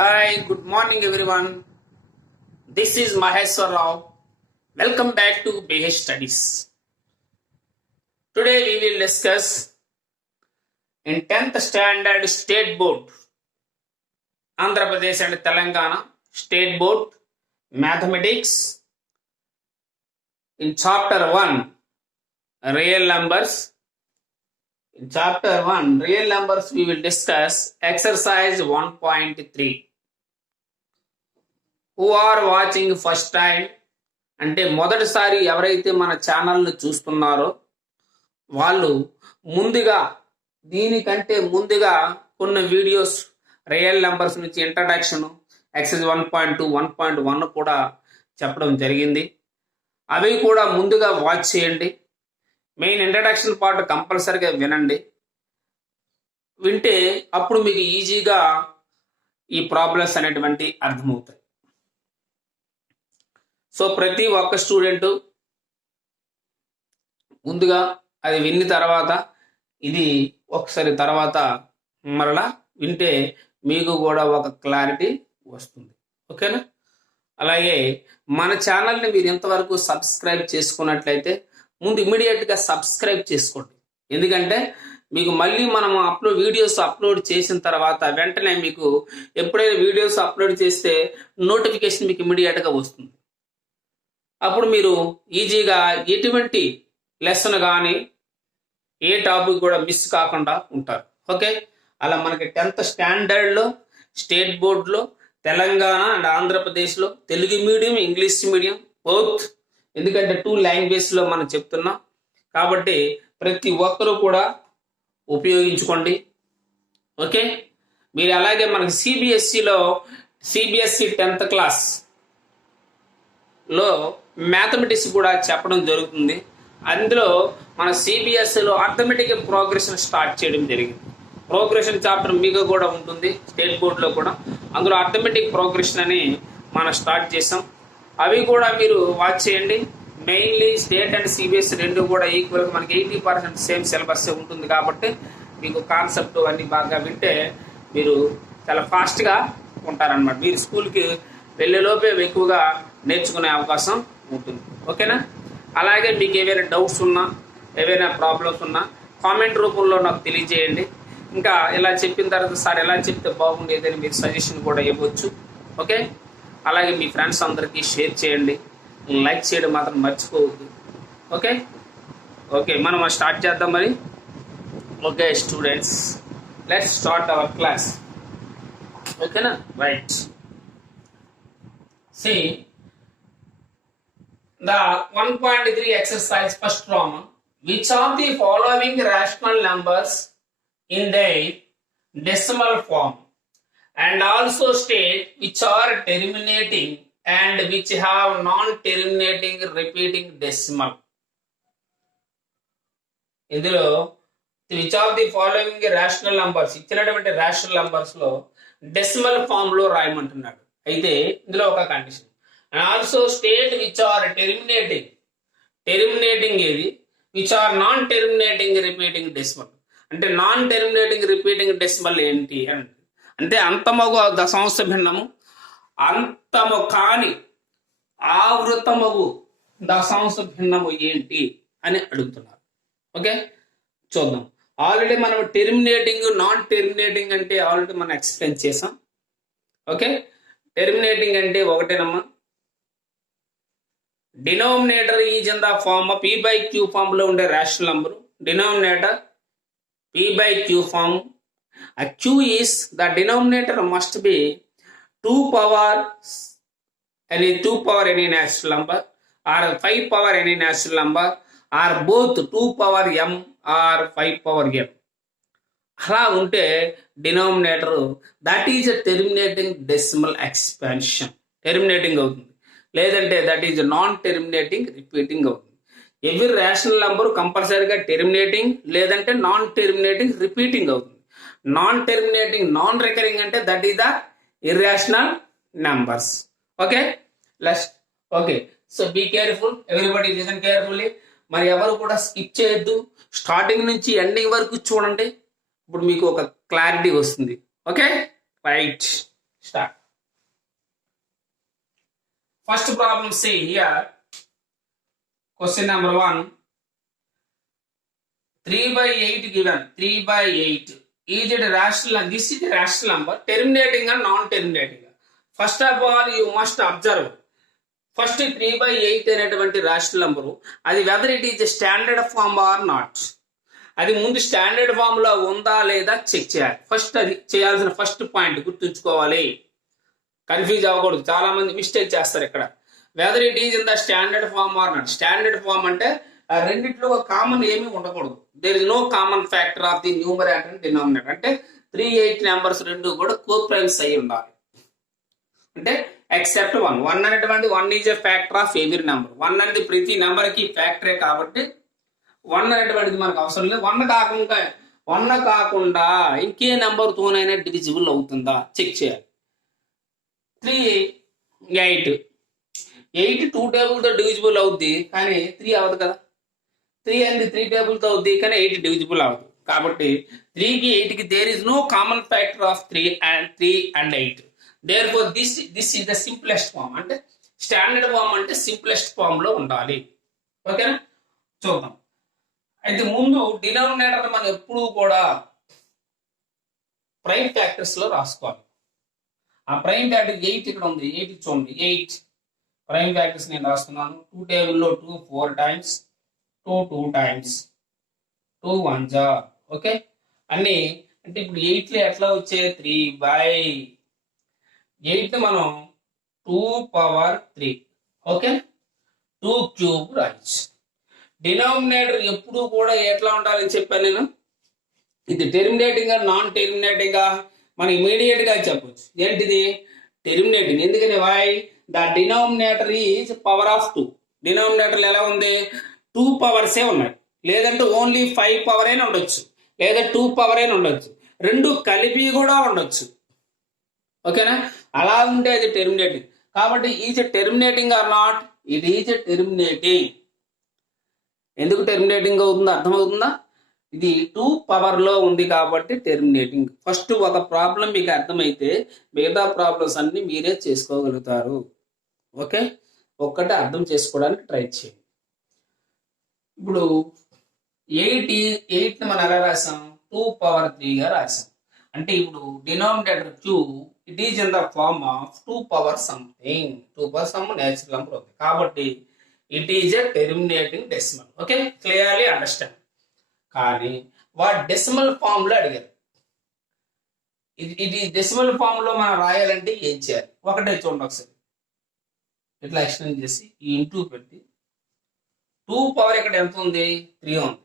Hi, good morning everyone. This is Maheshwar Rao. Welcome back to BH Studies. Today we will discuss in 10th standard state board, Andhra Pradesh and Telangana state board, mathematics in chapter 1, real numbers. In chapter 1, real numbers, we will discuss exercise 1.3. Who are watching first time అంటే మొదటిసారి ఎవరైతే మన ఛానల్ని చూస్తున్నారో వాళ్ళు ముందుగా దీనికంటే ముందుగా కొన్ని వీడియోస్ రియల్ నెంబర్స్ నుంచి ఇంట్రడక్షన్ ఎక్సైజ్ 1.2 1.1 కూడా చెప్పడం జరిగింది. అవి కూడా ముందుగా వాచ్ చేయండి. మెయిన్ ఇంట్రడక్షన్ పార్ట్ కంపల్సరీగా వినండి. వింటే అప్పుడు మీకు ఈజీగా ఈ ప్రాబ్లమ్స్ అనేటువంటి అర్థమవుతాయి. సో ప్రతి ఒక్క స్టూడెంట్ ముందుగా అది విన్న తర్వాత ఇది ఒకసారి తర్వాత మరలా వింటే మీకు కూడా ఒక క్లారిటీ వస్తుంది. ఓకేనా? అలాగే మన ఛానల్ని మీరు ఇంతవరకు సబ్స్క్రైబ్ చేసుకున్నట్లయితే ముందు ఇమీడియట్గా సబ్స్క్రైబ్ చేసుకోండి. ఎందుకంటే మీకు మళ్ళీ మనం వీడియోస్ అప్లోడ్ చేసిన తర్వాత వెంటనే మీకు ఎప్పుడైనా వీడియోస్ అప్లోడ్ చేస్తే నోటిఫికేషన్ మీకు ఇమీడియట్గా వస్తుంది. అప్పుడు మీరు ఈజీగా ఎటువంటి లెసన్ కానీ ఏ టాపిక్ కూడా మిస్ కాకుండా ఉంటారు. ఓకే, అలా మనకి 10th స్టాండర్డ్లో స్టేట్ బోర్డులో తెలంగాణ అండ్ ఆంధ్రప్రదేశ్లో Telugu medium English medium both, ఎందుకంటే 2 లాంగ్వేజ్లో మనం చెప్తున్నాం కాబట్టి ప్రతి ఒక్కరూ కూడా ఉపయోగించుకోండి. ఓకే, మీరు అలాగే మనకి సిబిఎస్ఈ 10th క్లాస్ లో మ్యాథమెటిక్స్ కూడా చెప్పడం జరుగుతుంది. అందులో మన సిబిఎస్ఈలో అర్థమెటిక్ ప్రోగ్రెషన్ స్టార్ట్ చేయడం జరిగింది. ప్రోగ్రెషన్ చాప్టర్ మీకు కూడా ఉంటుంది స్టేట్ బోర్డులో కూడా. అందులో అర్థమెటిక్ ప్రోగ్రెషన్ అని మనం స్టార్ట్ చేసాం. అవి కూడా మీరు వాచ్ చేయండి. మెయిన్లీ స్టేట్ అండ్ సిబిఎస్ఈ రెండు కూడా ఈక్వల్గా మనకి 80% సేమ్ సిలబస్ ఉంటుంది కాబట్టి మీకు కాన్సెప్ట్ అన్నీ బాగా వింటే మీరు చాలా ఫాస్ట్గా ఉంటారనమాట. మీరు స్కూల్కి వెళ్ళేలోపే ఎక్కువగా నేర్చుకునే అవకాశం ఉంటుంది. ఓకేనా? అలాగే మీకు ఏవైనా డౌట్స్ ఉన్నా ఏవైనా ప్రాబ్లమ్స్ ఉన్నా కామెంట్ రూపంలో నాకు తెలియజేయండి. ఇంకా ఇలా చెప్పిన తర్వాత సార్ ఎలా చెప్తే బాగుండేదని మీరు సజెషన్ కూడా ఇవ్వచ్చు. ఓకే, అలాగే మీ ఫ్రెండ్స్ అందరికీ షేర్ చేయండి, లైక్ చేయడం మాత్రం మర్చిపోవద్దు. ఓకే ఓకే మనం స్టార్ట్ చేద్దాం మరి. Okay students, let's start our class. ఓకేనా? Right. See, the 1.3 exercise first problem. Which of the following rational numbers in their decimal form and also state which are terminating and which have non-terminating repeating decimal. ఇందులో which of the following rational numbers ఇచ్చినటువంటి rational numbers లో decimal form లో రాయమంటున్నాడు. అయితే ఇందులో ఒక condition, and also state which are terminating ఏది, which are non terminating repeating decimal. అంటే నాన్ టెర్మినేటింగ్ రిపీటింగ్ డెసిమల్ ఏంటి అని అంటే అంతమగు దశాంశ భిన్నము, అంతము కాని ఆవృతమగు దశాంశ భిన్నము ఏంటి అని అడుగుతున్నారు. ఓకే చూద్దాం. ఆల్రెడీ మనం టెర్మినేటింగ్ నాన్ టెర్మినేటింగ్ అంటే ఆల్రెడీ మనం ఎక్స్ప్లెయిన్ చేసాం. ఓకే, టెర్మినేటింగ్ అంటే ఒకటేనమ్మా, denominator is in the form of p/q form లో ఉండే rational number. Denominator p/q form. A q is the denominator must be 2 power any natural number or 5 power any natural number or both 2 power m or 5 power m. అలా ఉంటే denominator that is a terminating decimal expansion, terminating అవుతుంది. లేదంటే that is non terminating repeating అవుతుంది. Every rational number కంపల్సరీగా terminating లేదంటే non terminating repeating అవుతుంది. Non terminating non recurring అంటే that is the irrational numbers. Okay last. Okay so be careful, everybody listen carefully. మరి ఎవరు కూడా స్కిప్ చేయొద్దు, starting నుంచి ఎండింగ్ వరకు చూడండి. ఇప్పుడు మీకు ఒక క్లారిటీ వస్తుంది. Okay right. Start. First problem, say here, question number 1, 3 by 8 given, 3 by 8. Is it rational? This is a rational number, terminating and non-terminating. First of all, you must observe. First 3 by 8 అనేటువంటి rational number, అది whether it is a standard form or not. అది ముందు standard form లో ఉందా లేదా check చేయాలి. First అది చేయాల్సిన ఫస్ట్ పాయింట్ గుర్తుంచుకోవాలి, కన్ఫ్యూజ్ అవ్వకూడదు. చాలా మంది మిస్టేక్ చేస్తారు ఇక్కడ. Whether it is in the standard form or not. Standard form అంటే రెండిట్లో కామన్ ఏమీ ఉండకూడదు. There is no common factor of the numerator and denominator. అంటే 3, 8 నెంబర్స్ రెండు కూడా కో ప్రైమ్స్ అయి ఉండాలి. అంటే ఎక్సెప్ట్ 1 అనేటువంటి 1 is a factor of every number. 1 అనేది ప్రతి నెంబర్ కి ఫ్యాక్టరే కాబట్టి 1 అనేటువంటిది మనకు అవసరం లేదు. 1 కాకుండా ఇంకే నెంబర్ తోనైనా డివిజిబుల్ అవుతుందా చెక్ చేయాలి. 3, 8 2 టేబుల్ తో డివిజిబుల్ అవుద్ది, కానీ 3 అవ్వదు కదా. 3 అనేది 3 టేబుల్ తో అవుద్ది, కానీ 8 డివిజిబుల్ అవ్వదు. కాబట్టి 3కి 8కి there is no common factor of 3 and 8. Therefore this is the simplest form. అంటే స్టాండర్డ్ ఫామ్ అంటే సింప్లెస్ట్ ఫామ్ లో ఉండాలి. ఓకేనా, చూద్దాం. అయితే ముందు డినామినేటర్ మనం ఎప్పుడు కూడా ప్రైమ్ ఫ్యాక్టర్స్ లో రాసుకోవాలి. ఆ ప్రైమ్ ఫ్యాక్టర్ 8 ఇక్కడ ఉంది. 8 చూడండి, 8 ప్రైమ్ ఫ్యాక్టర్స్ నేను రాస్తున్నాను. 2 టేబుల్లో 2 4 టైమ్స్, 2 2 టైమ్స్, 2 1 జా. ఓకే, అన్ని అంటే ఇప్పుడు 8 లో ఎట్లా వచ్చే 3 by 8 మనం 2 power 3. ఓకే, 2 క్యూబ్ రాయొచ్చు. డినామినేటర్ ఎప్పుడు కూడా ఎట్లా ఉండాలని చెప్పాను నేను. ఇది టెర్మినేటింగ్ నాన్ టెర్మినేటింగ్ మనం ఇమీడియట్ గా చెప్పొచ్చు. ఏంటిది టెర్మినేటింగ్. ఎందుకని why the denominator is power of 2. డినామినేటర్లు ఎలా ఉంది, 2 పవర్సే ఉన్నాయి. లేదంటే ఓన్లీ 5 పవర్ అయినా ఉండొచ్చు, లేదా 2 పవర్ అయినా ఉండొచ్చు, రెండు కలిపి కూడా ఉండొచ్చు. ఓకేనా, అలా ఉంటే అది టెర్మినేటింగ్. కాబట్టి is terminating or not, it is terminating. ఎందుకు టెర్మినేటింగ్ అవుతుందో అర్థమవుతుందా? ఇది 2 పవర్ లో ఉంది కాబట్టి టెర్మినేటింగ్. ఫస్ట్ ఒక ప్రాబ్లం మీకు అర్థమైతే మిగతా ప్రాబ్లమ్స్ అన్ని మీరే చేసుకోగలుగుతారు. ఓకే, ఒక్కటే అర్థం చేసుకోవడానికి ట్రై చేయండి. ఇప్పుడు 8 మనం ఎలా రాసాం, 2 power 3 గా రాసాం. అంటే ఇప్పుడు denominator q it is in the form of 2 power something. 2 power some natural number అవుతుంది కాబట్టి it is a terminating decimal. Okay, clearly understand. కానీ వాడు డెసిమల్ ఫామ్ లో అడిగారు. ఇది డెసిమల్ ఫామ్ లో మనం రాయాలంటే ఏం చేయాలి? ఒకటే చూడండి ఒకసారి, ఇట్లా ఎక్స్టెండ్ చేసి ఈ ఇంటూ పెట్టి 2 పవర్ ఇక్కడ ఎంత ఉంది, 3 ఉంది.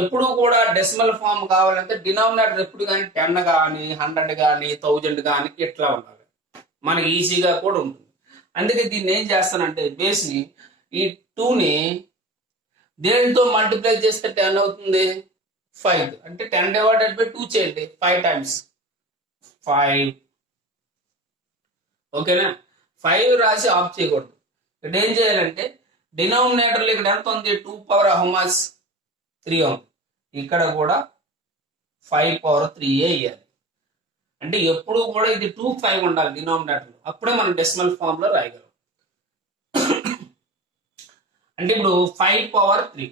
ఎప్పుడు కూడా డెసిమల్ ఫామ్ కావాలంటే డినామినేటర్ ఎప్పుడు కానీ 10 కానీ 100 కానీ 1000 కానీ ఇట్లా ఉండాలి. మనకి ఈజీగా కూడా ఉంటుంది. అందుకే దీన్ని ఏం చేస్తానంటే బేస్ ని ఈ 2ని దేనితో మల్టిప్లై చేస్తే 10 అవుతుంది, 5. అంటే 10 divided by 2 చేయండి, 5 times 5. ఓకేనా, 5 రాసి ఆఫ్ చేయకూడదు. ఇక్కడ ఏం చేయాలంటే డినామినేటర్లు ఇక్కడ ఎంత ఉంది, 2 power how much 3 ఉంది. ఇక్కడ కూడా 5 power 3 వేయాలి. అంటే ఎప్పుడు కూడా ఇది 2 5 ఉండాలి డినామినేటర్, అప్పుడే మనం డెసిమల్ ఫామ్ లో రాయగలం. అంటే ఇప్పుడు 5 power 3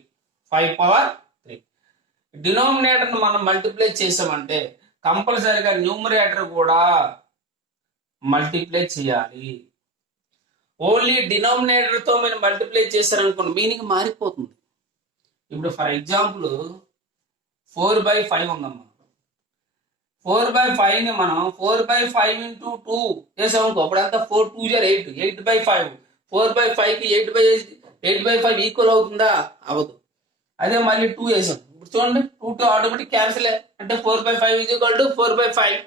డినామినేటర్ మనం మల్టిప్లై చేసామంటే కంపల్సరీగా న్యూమరేటర్ కూడా మల్టిప్లై చేయాలి. ఓన్లీ డినామినేటర్ తో మీరు మల్టిప్లై చేశారనుకోండి మీనింగ్ మారిపోతుంది. ఇప్పుడు ఫర్ ఎగ్జాంపుల్ 4/5 ఉందమ్మా. 4/5 ని మనం 4/5 into 2 చేసాం అనుకో, అప్పుడంతా 4 2 8, 8/5. 4/5కి 8/5 ఈక్వల్ అవుతుందా? అవదు. అదే మళ్ళీ 2 వేసాం, ఇప్పుడు చూడండి 2 2 ఆటోమేటిక్ క్యాన్సిల్. అంటే 4/5 is equal to 4/5.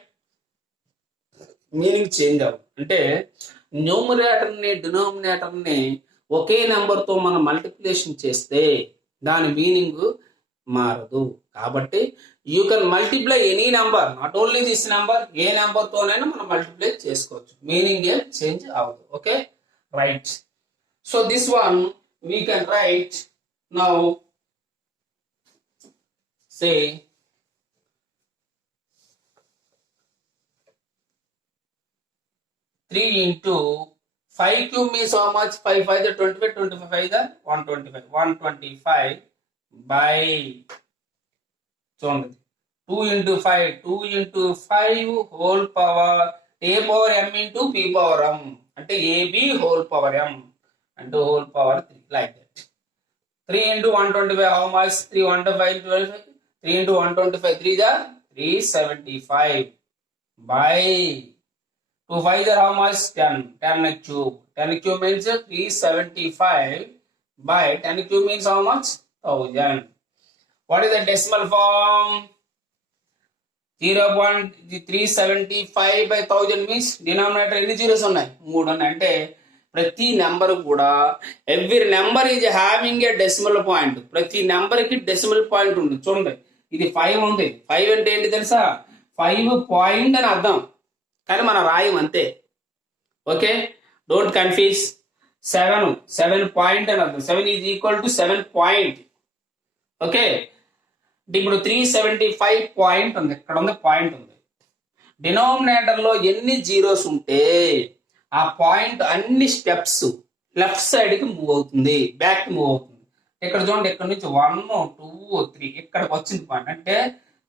Meaning change అవ్వదు. అంటే న్యూమరేటర్ ని డినామినేటర్ ని ఒకే నెంబర్ తో మనం మల్టిప్లికేషన్ చేస్తే దాని మీనింగ్ మారదు. కాబట్టి you can multiply any number, not only this number. ఏ నెంబర్ తోనైనా మనం మల్టిప్లై చేసుకోవచ్చు, మీనింగ్ ఏం చేంజ్ అవ్వదు. Okay, right. So this one we can write now. Say 3 into 5 cube means how much? 5 5 the 25, 25 5 the 125. 125 by చూడండి 2 into 5, 2 into 5 whole power a power m into p power m అంటే ab whole power m అంటే whole power 3 like that. 3 into 125 how much? 3 125 12 3 into 125 3 the 375 by 2 5 are how much? 10. 10 cube. 10 cube means 375 by 10 cube means how much? 1000. What is the decimal form? 0.375 by 1000 means denominator ఎన్ని zeros ఉన్నాయి? 3 ఉన్నాయి. అంటే ప్రతి number కూడా every number is having a decimal point. ప్రతి number కి decimal point ఉంది. చూడండి ఇది 5 ఉంది. 5 అంటే ఏంటి తెలుసా? 5 పాయింట్ అని అర్థం, కానీ మనం రాయం అంతే. Okay, don't confuse. 7 పాయింట్ అని అర్థం. 7 is equal to 7 point. Okay, ఇప్పుడు 375 పాయింట్ ఉంది. ఇక్కడ ఉంది పాయింట్ ఉంది. డినామినేటర్ లో ఎన్ని జీరోస్ ఉంటే ఆ పాయింట్ అన్ని స్టెప్స్ లెఫ్ట్ సైడ్ కి మూవ్ అవుతుంది, బ్యాక్ కి మూవ్ అవుతుంది. ఇక్కడ చూడండి, ఇక్కడ నుంచి 1 2 3 ఇక్కడికి వచ్చింది పాయింట్ అంటే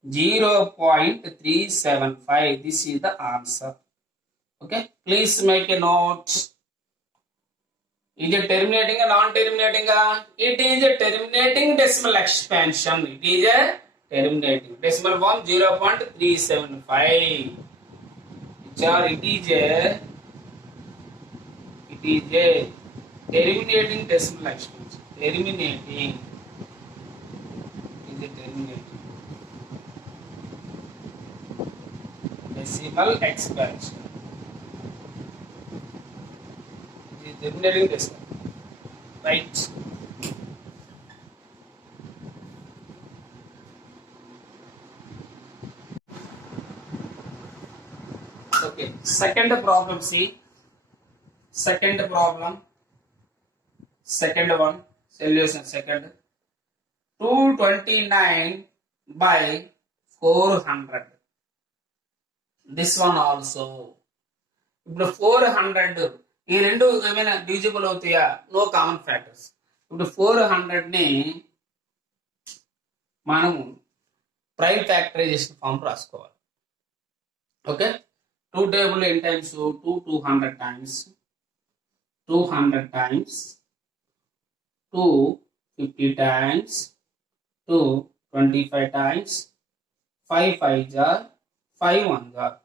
0.375. This is the answer. Okay, please make a note. Is it terminating or non-terminating? It is a terminating decimal expansion. It is a terminating decimal form 0.375. It is a terminating decimal expansion. Terminating is a terminating decimal expansion. It is terminating decimal. Right. Okay. Second problem. See. Second problem. Second one. Solution. Second. 229 by 400. This one also. ఇప్పుడు 400 ఈ రెండు ఏమైనా divisible అవుతాయా? No common factors. ఇప్పుడు 400 ని మనము prime factorization form రాసుకోవాలి. Okay, 2 table n times 200 times 200 times 50 times 25 times 5 5 జార్ 5 1 జార్.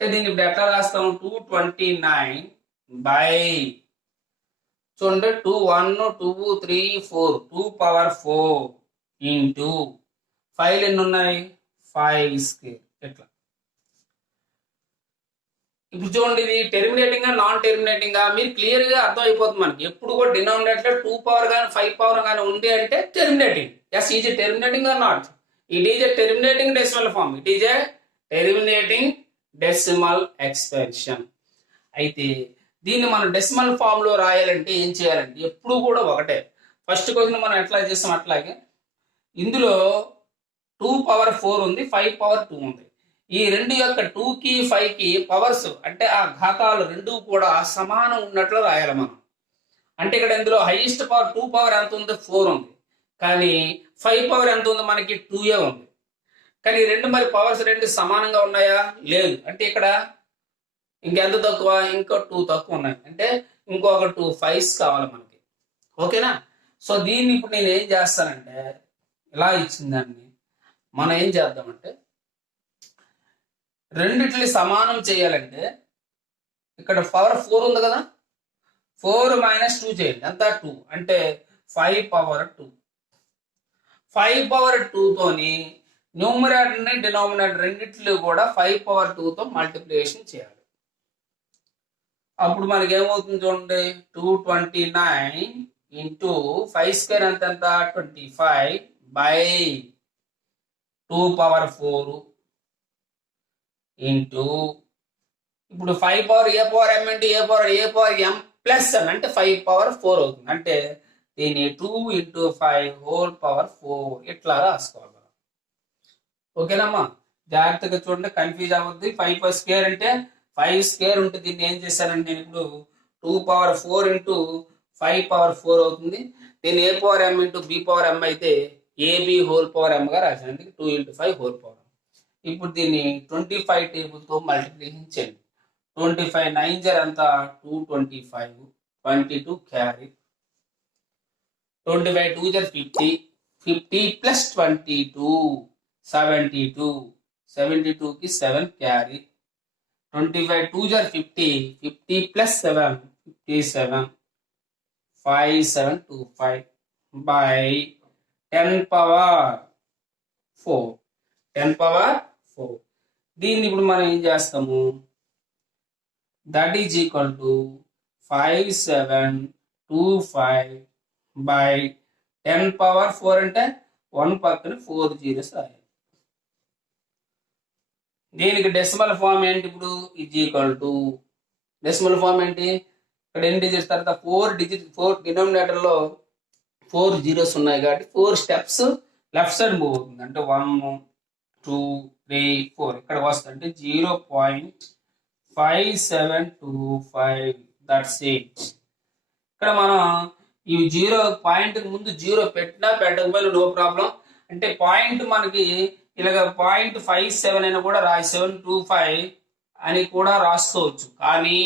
దీన్ని ఇప్పుడు ఎట్లా రాస్తాం? 229 బై చూడండి 2 1 2 3 4 2 పవర్ 4 ఇంటూ 5 ఎన్ని ఉన్నాయి? 5 స్క్వేర్. ఎట్లా ఇప్పుడు చూడండి, ఇది టెర్మినేటింగ్ గా నాన్ టెర్మినేటింగ్ గా మీరు క్లియర్ గా అర్థం అయిపోతుంది మనకి. ఎప్పుడు కూడా డినామినేటర్ 2 పవర్ కానీ 5 పవర్ కానీ ఉంది అంటే terminating. Yes, is terminating or not? It is a terminating decimal form. It is a terminating decimal expansion. అయితే దీన్ని మనం డెసిమల్ ఫామ్ లో రాయాలంటే ఏం చేయాలంటే ఎప్పుడు కూడా ఒకటే. ఫస్ట్ క్వశ్చన్ మనం ఎట్లా చేస్తాం అట్లాగే ఇందులో 2 పవర్ 4 ఉంది, 5 పవర్ 2 ఉంది. ఈ రెండు యొక్క 2 కి 5 కి పవర్స్ అంటే ఆ ఘాతాలు రెండు కూడా సమానం ఉన్నట్లు రాయాలి మనం. అంటే ఇక్కడ ఇందులో హైయెస్ట్ పవర్ 2 పవర్ ఎంత ఉంది? 4 ఉంది. కానీ 5 పవర్ ఎంత ఉంది? మనకి 2 ఉంది. కానీ రెండు మరి పవర్స్ రెండు సమానంగా ఉన్నాయా? లేదు. అంటే ఇక్కడ ఇంకెంత తక్కువ? ఇంకో 2 తక్కువ ఉన్నాయి. అంటే ఇంకొక 2 5s కావాలి మనకి. ఓకేనా? సో దీన్ని ఇప్పుడు నేను ఏం చేస్తానంటే ఇలా ఇచ్చిందాన్ని మనం ఏం చేద్దామంటే రెండిట్ని సమానం చేయాలంటే ఇక్కడ పవర్ 4 ఉంది కదా, 4 - 2 చేయండి. ఎంత? 2 అంటే 5 పవర్ 2. 5 పవర్ 2 తోని న్యూమరేటర్ ని డినామినేటర్ రెండిట్లు కూడా 5 పవర్ 2 తో మల్టిప్లికేషన్ చేయాలి. అప్పుడు మనకి ఏమవుతుంది చూడండి, 229 ఇంటూ 5 స్క్వేర్ ఎంత? 25 బై 2 పవర్ 4 ఇంటూ ఇప్పుడు 5 పవర్ ఏ పవర్ ఎం ఇంటూ ఏ పవర్ ఎం ప్లస్ ఎన్ అంటే 5 పవర్ 4 అవుతుంది. అంటే దీన్ని 2 ఇంటూ 5 హోల్ పవర్ 4 ఇట్లా రాసుకోవాలి. ఓకేనమ్మా, జాగ్రత్తగా చూడండి, కన్ఫ్యూజ్ అవ్వద్దు. 5 స్క్వేర్ అంటే 5 స్క్వేర్ ఉంటే దీన్ని ఏం చేశానంటే నేను ఇప్పుడు 2 పవర్ 4 ఇంటూ 5 పవర్ 4 అవుతుంది. దీన్ని a power m into b power m అయితే ఏబి హోల్ పవర్ m గా రాశాను. 2 ఇంటూ 5 హోల్ పవర్. ఇప్పుడు దీన్ని 25 టేబుల్తో మల్టిప్లికేషన్ చేయండి. 25 9 జర్ అంతా 225, 22 క్యారీ, 25 2 జర్ 50, 50 ప్లస్ 22 72, 72 కి 7 carry, 25 2 జర్ 50, 50 plus 7 57, 5725 by 10 power 4, 10 power 4. దీన్ని ఇప్పుడు మనం ఏం చేస్తాము, that is equal to 5725 by 10 power 4 అంటే 1 పక్కన 4 జీరోస్ రాయాలి. దీనికి డెసిమల్ ఫామ్ ఏంటి ఇప్పుడు, is equal to decimal form ఏంటి, ఇక్కడ ఎన్ని డిజిట్స్ తర్వాత 4 డిజిట్ 4 డినామినేటర్ లో 4 జీరోస్ ఉన్నాయి కాబట్టి 4 స్టెప్స్ లెఫ్ట్ సైడ్ మూవ్ అవుతుంది. అంటే 1 2 3 4 ఇక్కడ వస్తుంది. అంటే 0.5725 దట్స్ ఇట్. ఇక్కడ మనం ఈ 0 పాయింట్ ముందు 0 పెట్టినా పెట్టకపోయినా నో ప్రాబ్లం. అంటే పాయింట్ మనకి ఇలాగ 0.57 అయినా కూడా 725 అని కూడా రాసుకోవచ్చు. కానీ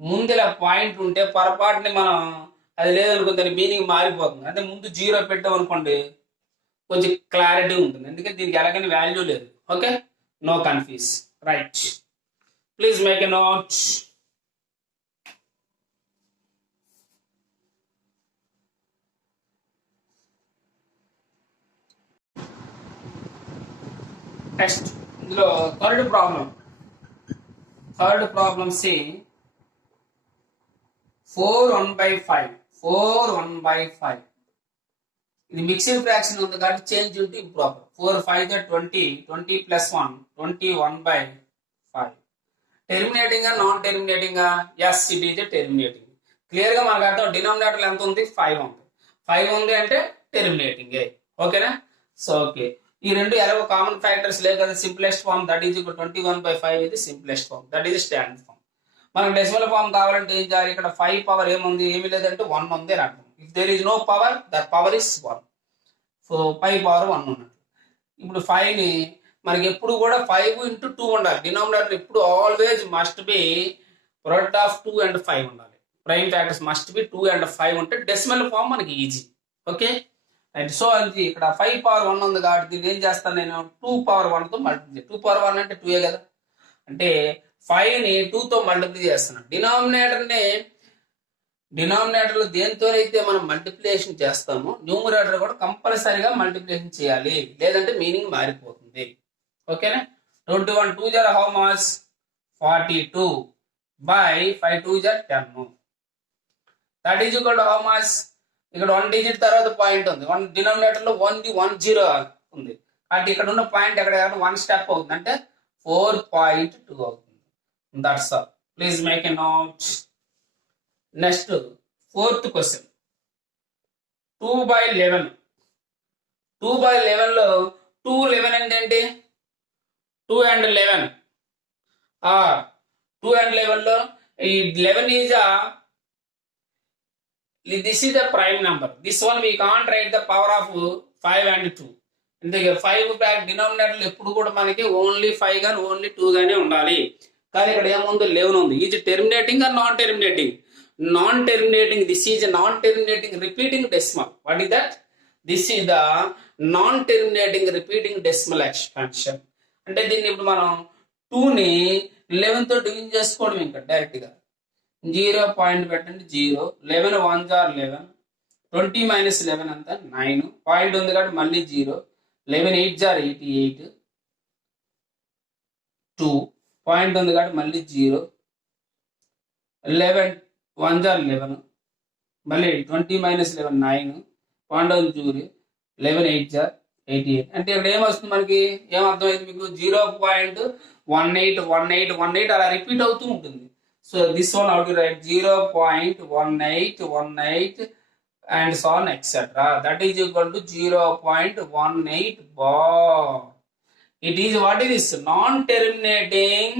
ముందు ఇలా పాయింట్ ఉంటే పొరపాటుని మనం అది లేదనుకో దాని మీనింగ్ మారిపోతుంది. అంటే ముందు 0 పెట్టాం అనుకోండి కొంచెం క్లారిటీ ఉంటుంది. ఎందుకంటే దీనికి ఎలాగైనా వాల్యూ లేదు. Okay, no confuse. Right, please make a note. Next ఇందులో థర్డ్ ప్రాబ్లం సి 4 1/5, 4 1/5. ఇది మిక్సింగ్ ఫ్రాక్షన్ ఉంది కాబట్టి చేంజ్ ఉంటే improper. 4 5 20, 20 plus 1 21/5. Terminating non terminating? Yes, it is terminating. Clear గా మనకు అర్థం. డినామినేటర్ ఎంత ఉంది, 5 ఉంది. 5 ఉంది అంటే టెర్మినేటింగ్. ఓకేనా? సో ఓకే, ఈ రెండు ఎలాగో కామన్ ఫ్యాక్టర్స్ లేవు కదా. సింప్లెస్ట్ ఫామ్ దట్ ఈజ్ 21/5 ఇది simplest form, that is standard form. మనకు డెసిమల్ ఫామ్ కావాలంటే ఏం చేయాలి, ఇక్కడ 5 పవర్ ఏముంది, ఏమి లేదంటే 1 ఉంది అని అర్థం. If there is no power that power is 1. So 5 power 1 ఉన్నట్టు. ఇప్పుడు 5 ని మనకి ఎప్పుడు కూడా 5 ఇంటూ 2 ఉండాలి. డినామినేటర్ ఇప్పుడు always must be product of 2 and 5 ఉండాలి. Prime factors must be 2 and 5 ఉంటే డెసిమల్ ఫామ్ మనకి ఈజీ. ఓకే, అండ్ సో అది ఇక్కడ 5 పవర్ 1 ఉంది కాబట్టి దీన్ని ఏం చేస్తాను నేను 2 పవర్ 1తో మల్టిప్లై. 2 పవర్ 1 అంటే 2 కదా. అంటే 5 ని 2 తో మల్టిప్లై చేస్తున్నాను. డినామినేటర్ లో దేనితోనైతే మనం మల్టిప్లికేషన్ చేస్తామో న్యూమరేటర్ కూడా కంపల్సరీగా మల్టిప్లికేషన్ చేయాలి, లేదంటే మీనింగ్ మారిపోతుంది. ఓకేనా? 21 2 జర్ హౌ మచ్ 42 by 5 2 జర్ 10. That is equal to how much, ఇక్కడ 1 డిజిట్ తర్వాత పాయింట్ ఉంది. 1 డినామినేటర్ లో 1 0 ఉంది కాబట్టి ఇక్కడ ఉన్న పాయింట్ ఎక్కడ 1 స్టెప్ అవుతుంది. అంటే 4.2 అవుతుంది. That's all. Please make a note. Next 4th question 2/11. 2/11 లో 2 11 అంటే ఏంటి, 2 and 11 ఆర్ 2 and 11 లో ఈ 11 is this is the prime number. This one we can't write the power of 5 and 2. అంటే 5 డినామినేటర్ ఎప్పుడు కూడా మనకి ఓన్లీ 5 గానీ ఓన్లీ 2 గానీ ఉండాలి. కానీ ఇక్కడ ఏముంది 11 ఉంది. Is terminating or non terminating? Non terminating. This is non terminating repeating decimal. What is that? This is the non terminating repeating decimal expansion. అంటే దీన్ని ఇప్పుడు మనం 2 ని 11 తో డివిజన్ చేసుకోవడం ఇంకా డైరెక్ట్ గా 0 పాయింట్ పెట్టండి 0. 11 1 are 11, 20 minus 11 అంతా 9. పాయింట్ ఉంది కాబట్టి మళ్ళీ 0. 11 8 are 88, 2 పాయింట్ ఉంది కాబట్టి మళ్ళీ 0. 11 1 are 11, మళ్ళీ 20 minus 11 9. పాయింట్ ఉంది 0. 11 8 are 88. అంటే ఇక్కడ ఏమొస్తుంది మనకి, ఏమర్థమైంది మీకు? 0.181818 అలా రిపీట్ అవుతూ ఉంటుంది. So this one how to write 0.1818 and so on etc. That is equal to 0.18 bar. It is what is this? Non-terminating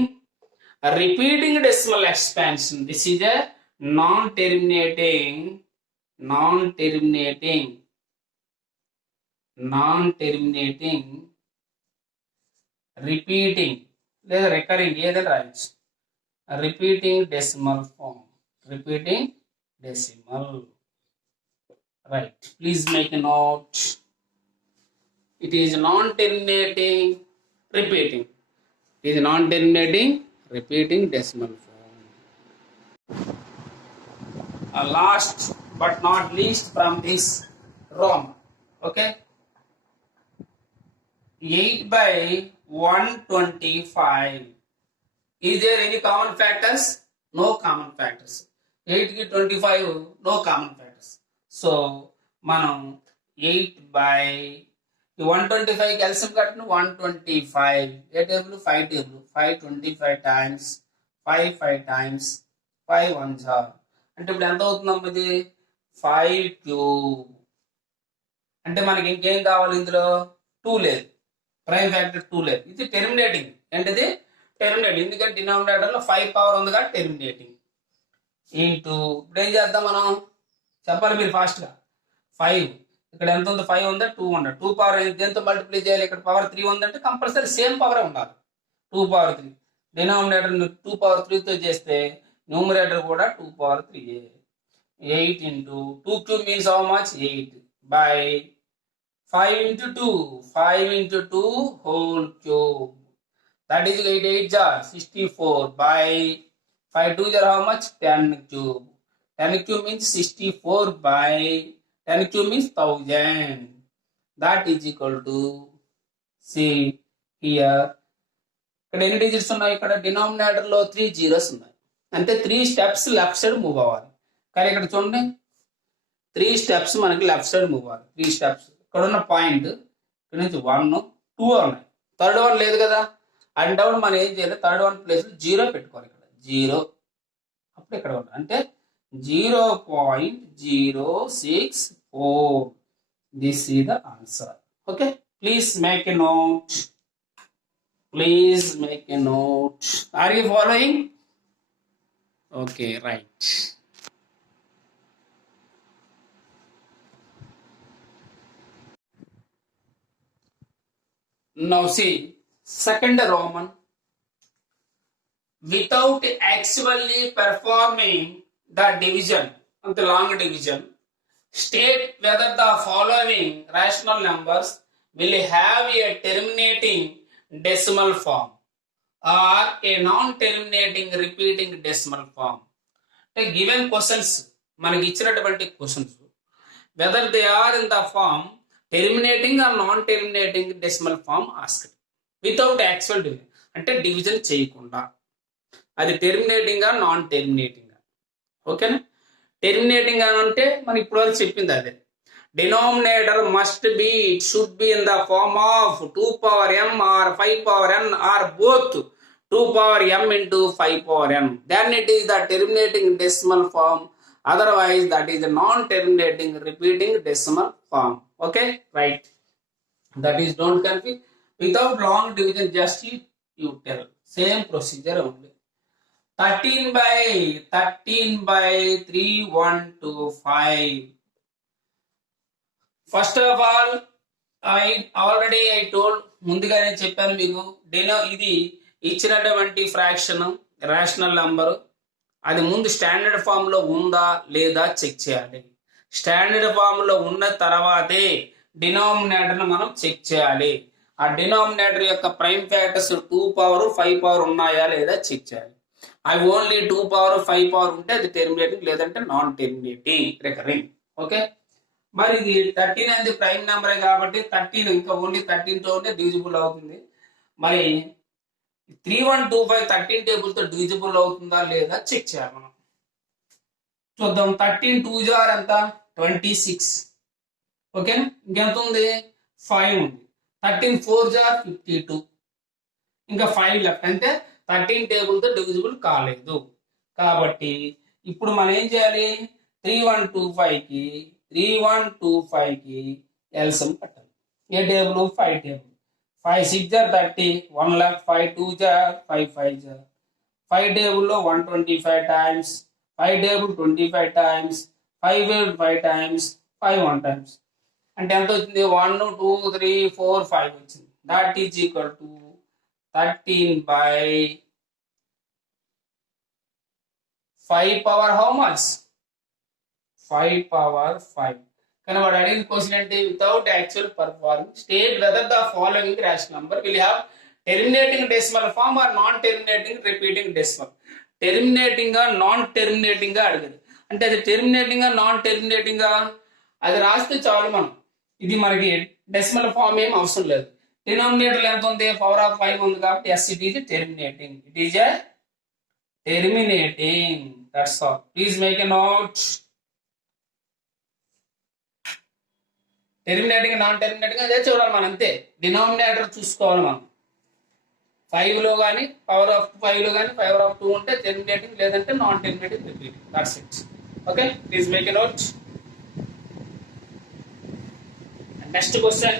repeating decimal expansion. This is a non-terminating repeating లేదా recurring ఏదైనా రాయొచ్చు. Repeating decimal form. Repeating decimal. Right. Please make a note. It is non-terminating repeating. It is non-terminating repeating decimal form. Last but not least from this Roman. Okay. 8 by 125. Is there any common factors? No common factors. 8 ki 25, no common factors. So, మనం 8 by 125 కి LCM కట్టిన 125. ఏ table? 5 table. 5 25 times 5 times 5 1s are. అంటే ఇప్పుడు ఎంత అవుతుందమ్మా ఇది? 5 cube. అంటే మనకి ఇంకేం కావాలి ఇందులో? 2 లేదు. ప్రైమ్ ఫ్యాక్టర్ 2 లేదు. ఇది టెర్మినేటింగ్. ఏంటిది? టెర్మినేటింగ్. ఎందుకంటే డినామినేటర్ లో 5 పవర్ ఉంది కాబట్టి టెర్మినేటింగ్. ఇంటూ ఇప్పుడు ఏం చేద్దాం మనం? చెప్పాలి మీరు ఫాస్ట్ గా. 5 ఇక్కడ ఎంత ఉంది? 5 ఉందా? 2 ఉందా? 2 పవర్ దేంతో మల్టిప్లై చేయాలి? ఇక్కడ పవర్ 3 ఉందంటే కంపల్సరీ సేమ్ పవర్ ఉండాలి. 2 పవర్ 3. డినామినేటర్ 2 పవర్ 3 తో చేస్తే న్యూమరేటర్ కూడా 2 power 3. 8 into 2 cube means how much? 8 by 5 into 2. 5 into 2 whole cube. That is 8 8 jar 64 by 5 2 jar how much? 10 cube. 10 cube means 64 by 10 cube means 1000. That is equal to, see here, ఇక్కడ ఎన్ని digits ఉన్నాయి? ఇక్కడ denominator లో 3 zeros ఉన్నాయి. అంటే 3 steps left side move అవ్వాలి. కానీ ఇక్కడ చూడండి 3 స్టెప్స్ మనకి లెఫ్ట్ సైడ్ మూవ్ అవ్వాలి. 3 స్టెప్స్. ఇక్కడ ఉన్న పాయింట్ ఇక్కడ నుంచి 1 2 ఉన్నాయి. థర్డ్ వన్ లేదు కదా. అండ్ డౌన్ మనం ఏం చేయాలి? థర్డ్ వన్ ప్లేస్ 0 పెట్టుకోవాలి. ఇక్కడ 0 అప్పుడు ఇక్కడ ఉంది. అంటే 0.064. This is the answer. Okay. Please make a note. Are you following? Okay, right. Now see, second Roman. Without actually performing the division, the long division, state whether the following rational numbers will have a terminating decimal form or a non-terminating repeating decimal form. Like given questions, మనకి ఇచ్చినటువంటి questions, whether they are in the form terminating or non-terminating decimal form asked. Without actual division, అంటే division చేయకుండా. అది terminating గా non terminating గా. ఓకేనా? Terminating అని అంటే మనం ఇప్పుడు వరకు చెప్పింది అదే. Denominator must be, it should be in the form of 2 power m or 5 power n or both 2 power m into 5 power n. Then it is the terminating decimal form. Otherwise, that is the non-terminating repeating decimal form. Okay, right. That is, don't confuse. Without long division, just you tell. Same procedure only. 13 by 3125. First of all, I told ముందుగానే చెప్పాను మీకు. ఇది ఇచ్చినటువంటి fraction rational number, అది ముందు standard form లో ఉందా లేదా చెక్ చేయాలి. స్టాండర్డ్ ఫామ్ లో ఉన్న తర్వాతే డినామినేటర్ మనం చెక్ చేయాలి. ఆ డినామినేటర్ యొక్క ప్రైమ్ ఫ్యాక్టర్స్ 2 పవర్ 5 పవర్ ఉన్నాయా లేదా చెక్ చేయాలి. అవి ఓన్లీ 2 పవర్ 5 పవర్ ఉంటే అది టెర్మినేటింగ్, లేదంటే నాన్ టెర్మినేటింగ్ రికరింగ్. ఓకే. మరి ఇది 13 అనేది ప్రైమ్ నెంబరే కాబట్టి 13 ఇంకా ఓన్లీ 13 తో ఉంటే డివిజిబుల్ అవుతుంది. మరి 3125 13 టేబుల్ తో డివిజిబుల్ అవుతుందా లేదా చెక్ చేయాలి మనం. చూద్దాం. 13 2 జార్ ఎంత? 26. ఓకే. ఇంకెంత ఉంది? 5 ఉంది. 13 4 జార్ 52. ఇంకా 5 లెఫ్ట్. అంటే 13 టేబుల్ తో డివిజిబుల్ కాలేదు. కాబట్టి ఇప్పుడు మనం ఏం చేయాలి? 3125 కి ఎల్సిఎం కట్టాలి. ఏ టేబుల్? 5 టేబుల్. 5 6 జార్ 30. 1 లెఫ్ట్. 5 2 జార్ 5 5 జార్ 5 టేబుల్లో 125 times, 5 table 25 times, 5 table 5 times, 5 1 times. అంటే ఎంత వచ్చింది? 1 2 3 4 5 వచ్చింది. That is equal to 13 by 5 power how much? 5 power 5. కానీ వాడు అడిగిన క్వశ్చన్ అంటే without actual perform state whether the following rational number will have terminating decimal form or non terminating repeating decimal. Terminating గా non terminating గా అడిగింది. అంటే అది terminating గా నాన్ టెర్మినేటింగ్ గా అది రాస్తే చాలు మనం. ఇది మనకి డెసిమల్ ఫార్మ్ ఏం అవసరం లేదు. డినామినేటర్ ఎంత ఉంది? పవర్ ఆఫ్ 5 ఉంది కాబట్టి yes it is terminating. It is a terminating. That's all. Please make a note. Terminating non terminating అదే చూడాలి మనం, అంతే. డినామినేటర్ చూసుకోవాలి మనం. 5 లో కానీ పవర్ ఆఫ్ 5 లో కానీ పవర్ ఆఫ్ 2 ఉంటే టెర్మినేటింగ్, లేదంటే non terminating repeating. That's it. Okay, please make a note. Next question.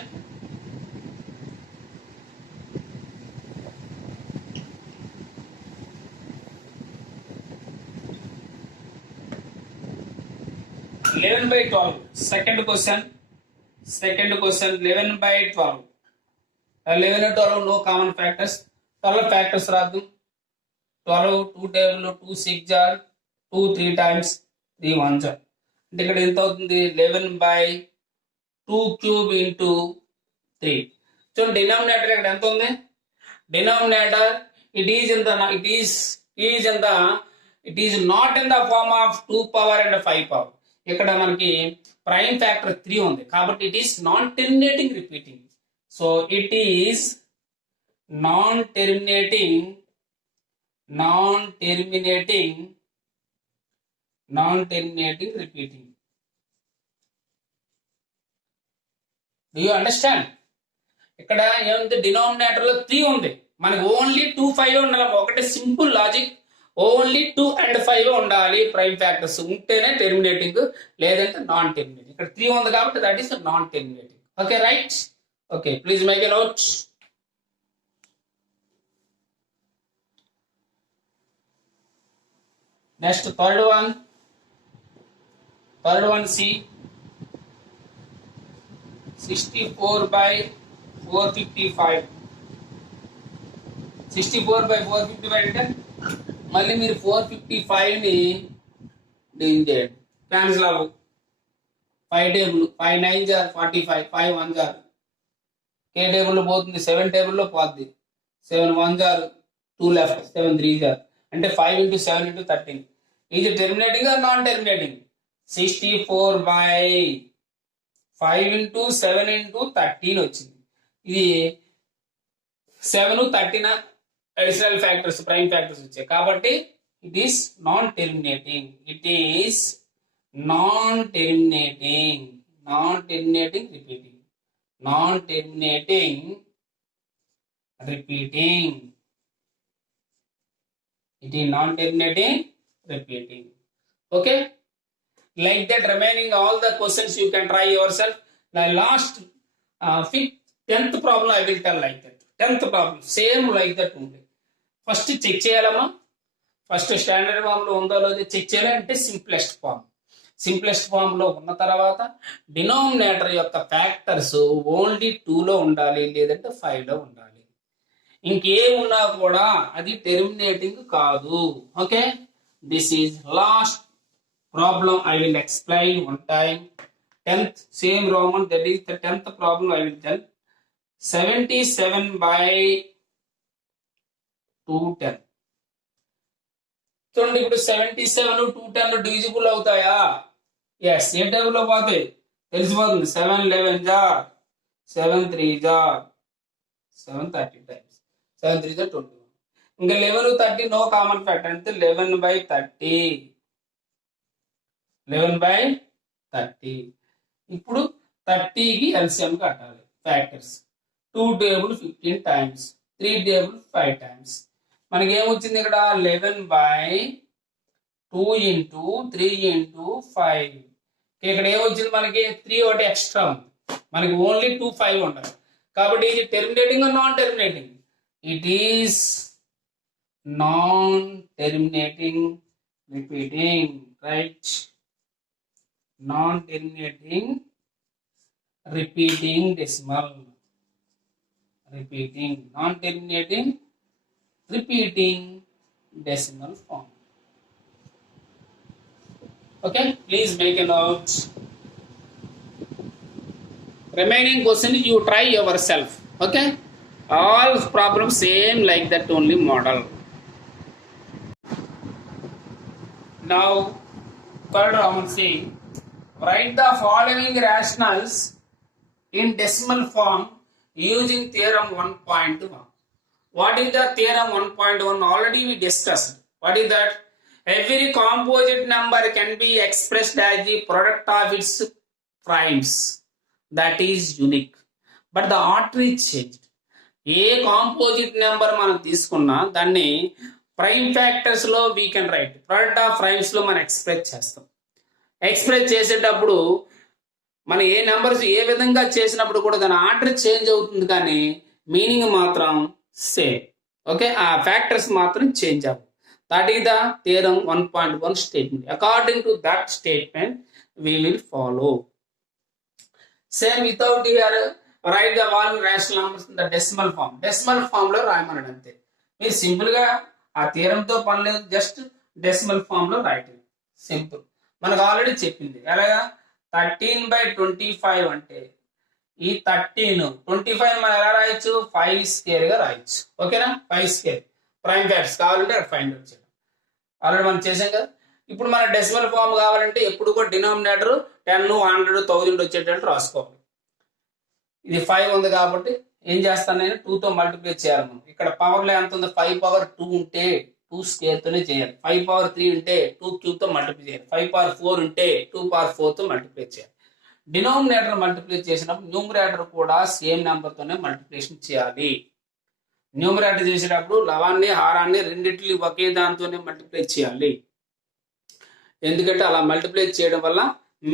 Eleven by 12. Second question. 11 by 12. 11 and 12 no common factors. 12 factors రాదు. 12 2 table 2 6 jar 2 3 times 3 1 jar. అంటే ఇక్కడ ఎంత అవుతుంది? 11 by 2 cube into 3. So denominator ఇక్కడ ఎంత ఉంది? Denominator it is not in the form of 2 power and 5 power. ఇక్కడ మనకి ప్రైమ్ ఫ్యాక్టర్ 3 ఉంది కాబట్టి it is non terminating repeating. So it is non terminating repeating. Do you understand? ఇక్కడ ఏముంది? Denominator లో 3 ఉంది, మనకి ఓన్లీ 2 5 ఉండాలి. ఒకటి సింపుల్ లాజిక్, ఓన్లీ 2 and 5 ఉండాలి. ప్రైమ్ ఫ్యాక్టర్స్ ఉంటేనే టెర్మినేటింగ్, లేదంటే నాన్ టెర్మినేటింగ్. ఇక్కడ 3 ఉంది కాబట్టి that is non terminating. Okay, right. Okay, please make a note. Next third one c. 64 by 455. 64 by 455 అంటే మళ్ళీ మీరు 455ని క్యాన్సిల్ అవ్వు. 5 టేబుల్ 5 9 జార్ 45, 5 1 జార్ కే టేబుల్లో పోతుంది, 7 టేబుల్లో పోద్ది. 7 1 జార్ 2 లెఫ్ట్, 7 3 జార్ అంటే 5 into 7 into 13. ఇది terminating or non terminating? 64 by 5 into 7 into 13 వచ్చింది. ఇది 7 13 అడిషనల్ ఫ్యాక్టర్స్, ప్రైమ్ ఫ్యాక్టర్స్ వచ్చాయి కాబట్టి it is non terminating. It is non terminating repeating. It is non-terminating repeating. Okay, like that remaining all the questions you can try yourself. The last 10th problem I will tell like that. 10th problem same like that only. First check చేయాలమ్మా. First standard form లో ఉందో లేదో check చేయాలంటే simplest form లో ఉన్న తర్వాత denominator యొక్క factors only 2 లో ఉండాలి, లేదంటే 5 లో ఉండాలి. ఇంకేమున్నా కూడా అది టెర్మినేటింగ్ కాదు. Okay, this is lost problem. I will explain one time. 10th same Roman, that is the 10th problem I will tell. 77 by 210. చూడండి, ఇప్పుడు 77 210 డివిజిబుల్ అవుతాయా? ఎస్. ఏ టేబుల్ లో పోతాయి తెలిసిపోతుంది. 7 11 జార్ 7 3 జార్ 7 30 టైమ్స్ 7 3 జార్ 21. ఇంకా 11 30 నో కామన్ ఫ్యాక్టర్ అంటే 11 by 30. ఇప్పుడు 30కి LCM కట్టాలి factors. 2 table 15 times, 3 table 5 times. మనకి ఏమొచ్చింది ఇక్కడ? 11 by 2 into 3 into 5. ఇక్కడ ఏమొచ్చింది మనకి? 3 ఒకటి ఎక్స్ట్రా ఉంది, మనకి ఓన్లీ 2 5 ఉండాలి కాబట్టి ఇది terminating non terminating? It is non-terminating repeating, right? Non-terminating repeating decimal, non-terminating repeating decimal form. Okay, please make a note. Remaining question you try yourself. Okay, all problems same like that only model. Now third round, see, write the following rationals in decimal form using theorem 1.1. What is the theorem 1.1? Already we discussed. What is that? Every composite number can be expressed as the product of its primes. That is unique. But the order is changed. A composite number మనం తీసుకున్నా దాన్ని prime factors లో we can write, product of primes లో మనం express చేస్తాం. Express చేసేటప్పుడు మనం ఏ numbers ఏ విధంగా చేసినప్పుడు కూడా దాని ఆర్డర్ చేంజ్ అవుతుంది, కానీ మీనింగ్ మాత్రం సేమ్. ఓకే, ఆ ఫ్యాక్టర్స్ మాత్రం చేంజ్ అవ్వవు. That is the theorem 1.1 statement. According to that statement we will follow. Same without here write the following rational numbers in the decimal form. Decimal form లో రాయమన్నాడు అంతే. మీరు simple గా ఆ theorem తో పని లేదు, జస్ట్ డెసిమల్ ఫామ్ లో రాయటం సింపుల్. మనకు ఆల్రెడీ చెప్పింది ఎలాగా, 13/25 అంటే ఈ 25 మనం ఎలా రాయొచ్చు, 5 స్క్వేర్ గా రాయొచ్చు. ఓకేనా, 5 స్క్వేర్ ప్రైమ్ ఫ్యాక్టర్స్ కావాలంటే అక్కడ ఫైండ్ అవుట్ చేయడం ఆల్రెడీ మనం చేసాం కదా. ఇప్పుడు మన డెసిమల్ ఫామ్ కావాలంటే ఎప్పుడు కూడా డినామినేటర్ 10, 100, 1000 వచ్చేటట్టు రాసుకోవాలి. ఇది 5 ఉంది కాబట్టి ఏం చేస్తాను నేను, 2తో మల్టిప్లై చేయాలి. మనం ఇక్కడ పవర్ లో ఎంత ఉంది, 5/2 ఉంటే 2 స్క్వేర్ తోనే చేయాలి. 5/3 ఉంటే 2 క్యూబ్ తో మల్టిప్లై చేయాలి. 5/4 ఉంటే 2/4 తో మల్టిప్లై చేయాలి. డినామినేటర్ మల్టిప్లై చేసినప్పుడు న్యూమరేటర్ కూడా సేమ్ నెంబర్ తోనే మల్టిప్లికేషన్ చేయాలి. న్యూమరేటర్ చేసేటప్పుడు లవాన్ని హారాన్ని రెండింటిని ఒకే దాంతోనే మల్టిప్లై చేయాలి. ఎందుకంటే అలా మల్టిప్లై చేయడం వల్ల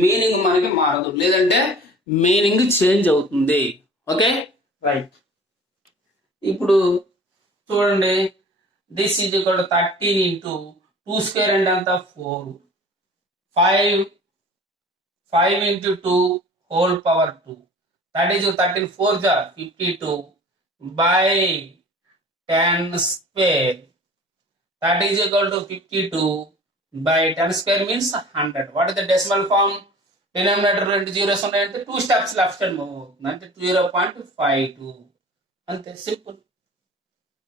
మీనింగ్ మనకి మారదు, లేదంటే మీనింగ్ చేంజ్ అవుతుంది. Okay, right. ఇప్పుడు చూడండి, this is equal to 13 into 2 square అంటే ఎంత, 4. 5 into 2 whole power 2. That is 13 4 jar 52 by 10 square. That is equal to 52 by 10 square means 100. What is the decimal form? Denominator 2 zeros ఉన్నాయంటే 2 steps left side move అవుతుంది, అంటే 0.52. అంతే, simple.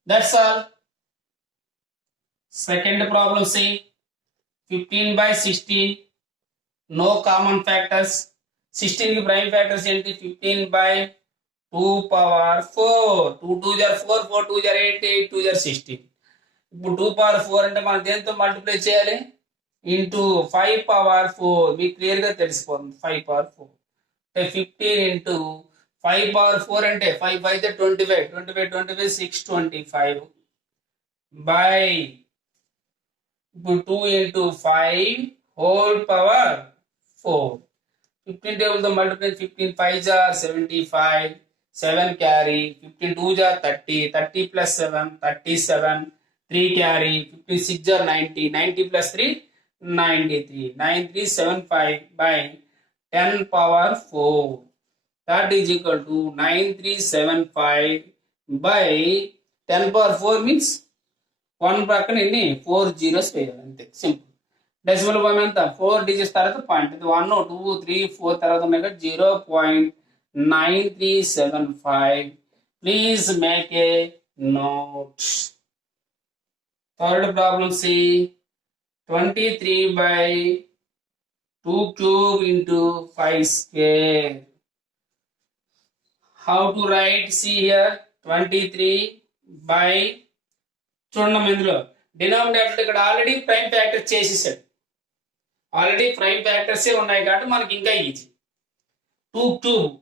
That's all. Second problem, see, 15/16. No common factors. 16 की prime factors ఏంటి, 15/2^4. 2 2s are 4, 4 2s are 8, 8 2s are 16. ఇప్పుడు 2/4 అంటే మనం దేంతో మల్టిప్లై చేయాలి, ఇంటూ 5/4. మీకు క్లియర్ గా తెలిసిపోతుంది 5/4 అంటే 15 ఇంటూ 5/4 అంటే 5 5 25, 25 25 625 బై ఇప్పుడు 2 ఇంటూ 5 whole power 4. 15 table తో multiply, 15 5s are 75, 7 carry, 15 2s are 30, 30 plus 7 37, 3 carry, 15 6s are 90, 90 plus 3 93, 9375 by 10^4. That is equal to 9375 by 10^4 means 1 పక్కన ఎన్ని 4 zeros వేయాలి, అంతే, సింపుల్. డెసిమల్ ఫామ్ ఎంత, 4 డిజిట్స్ తర్వాత పాయింట్, 1 2 3 4 తర్వాత ఉన్నాయి కదా, 0.9375. Please make a note. Third problem, c, 23/2 cube into 5 square. How to write? See here, 23 by, చూడండి ఇందులో డినామినేటర్ ఇక్కడ ఆల్రెడీ ప్రైమ్ ఫ్యాక్టర్ చేసేసాడు, ఆల్రెడీ ప్రైమ్ ఫ్యాక్టర్సే ఉన్నాయి కాబట్టి మనకి ఇంకా ఈజీ. 2 cube,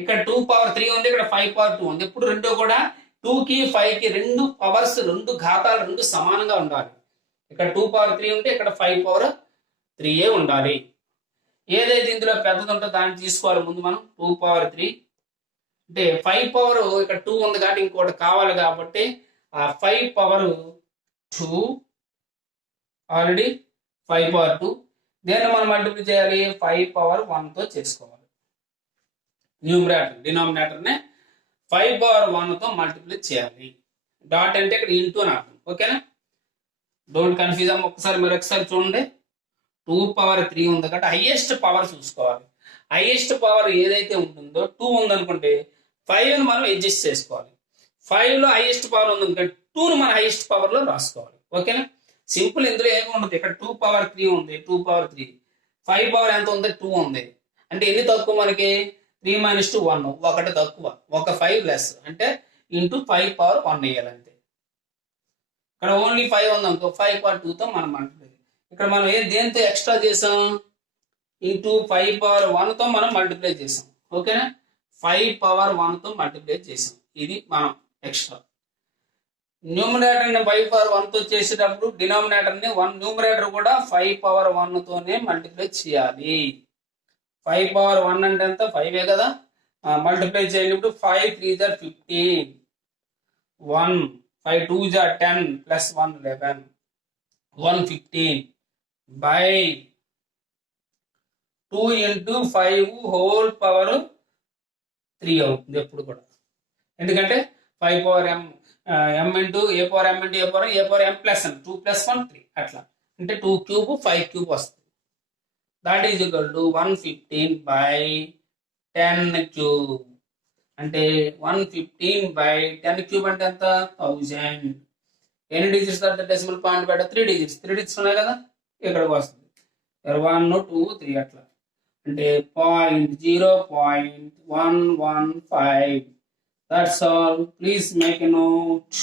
ఇక్కడ 2^3 ఉంది, ఇక్కడ 5/2 ఉంది. ఇప్పుడు రెండు కూడా 2కి 5కి రెండు పవర్స్, రెండు ఘాతాలు రెండు సమానంగా ఉండాలి. ఇక్కడ 2^3 ఉంటే ఇక్కడ 5^3 ఉండాలి. ఏదైతే ఇందులో పెద్దది ఉంటుందో దాన్ని తీసుకోవాలి ముందు మనం. 2^3 అంటే 5 పవర్ ఇక్కడ 2 ఉంది కాబట్టి ఇంకోటి కావాలి కాబట్టి ఆ 5 పవర్ 2 ఆల్రెడీ 5/2. దేన్ని మనం మల్టిప్లై చేయాలి? 5/1తో చేసుకోవాలి. డినామినేటర్నే 5/1తో మల్టిప్లై చేయాలి. డాట్ అంటే ఇక్కడ ఇంటూ అని అర్థం. ఓకేనా? డోంట్ కన్ఫ్యూజ్ అమ్మ. ఒకసారి మీరు ఒకసారి చూడండి. 2/3 ఉంది కాబట్టి హైయెస్ట్ పవర్ చూసుకోవాలి. హైయెస్ట్ పవర్ ఏదైతే ఉంటుందో 2 ఉందనుకుంటే 5ని మనం అడ్జస్ట్ చేసుకోవాలి. 5లో హైయెస్ట్ పవర్ ఉంది అనుకుంటే 2ని మన హైయెస్ట్ పవర్లో రాసుకోవాలి. ఓకేనా? సింపుల్. ఇందులో ఏమి ఉండదు. ఇక్కడ 2/3 ఉంది. 2/3 5 ఎంత ఉంది? 2 ఉంది. అంటే ఎన్ని తక్కువ మనకి? 3 - 2 1. ఒకటి తక్కువ, ఒక 5 లెస్. అంటే ఇంటూ 5/1 వేయాలి అంతే. ఇక్కడ ఓన్లీ 5 ఉంది అనుకో, 5/2తో మనం మల్టిప్లై. ఇక్కడ మనం దేంతో ఎక్స్ట్రా చేసాం? ఇంటూ 5/1తో మనం మల్టిప్లై చేసాం. ఓకేనా? 5/1తో మల్టిప్లై చేసాం. ఇది మనం ఎక్స్ట్రా. న్యూమరేటర్ ని 5/1తో చేసేటప్పుడు డినామినేటర్ ని న్యూమరేటర్ కూడా 5/1తోనే మల్టిప్లై చేయాలి. 5/1 అంటే ఎంత? 5 కదా. మల్టిప్లై చేయాలి. 5 3 = 15. 1 5 2 = 10 + 1 11. 115 by 2 × 5 హోల్ పవర్ 3 అవుతుంది ఎప్పుడు కూడా. ఎందుకంటే 5/m m into a power m into a power m plus n 2 + 1 3 అట్లా. అంటే 2 క్యూబ్ 5 క్యూబ్ వస్తుంది. That is equal to 115 by 10 cube. అంటే 115 by 10 క్యూబ్ అంటే ఎంత? 1000. ఎన్ని డిజిట్స్ తర్వాత డెసిమల్ పాయింట్ పెట్ట? 3 డిజిట్స్. 3 డిజిట్స్ ఉన్నాయి కదా, ఇక్కడికి వస్తుంది. 1 2 3 అట్లా. అంటే 0.115. That's all. Please make a note.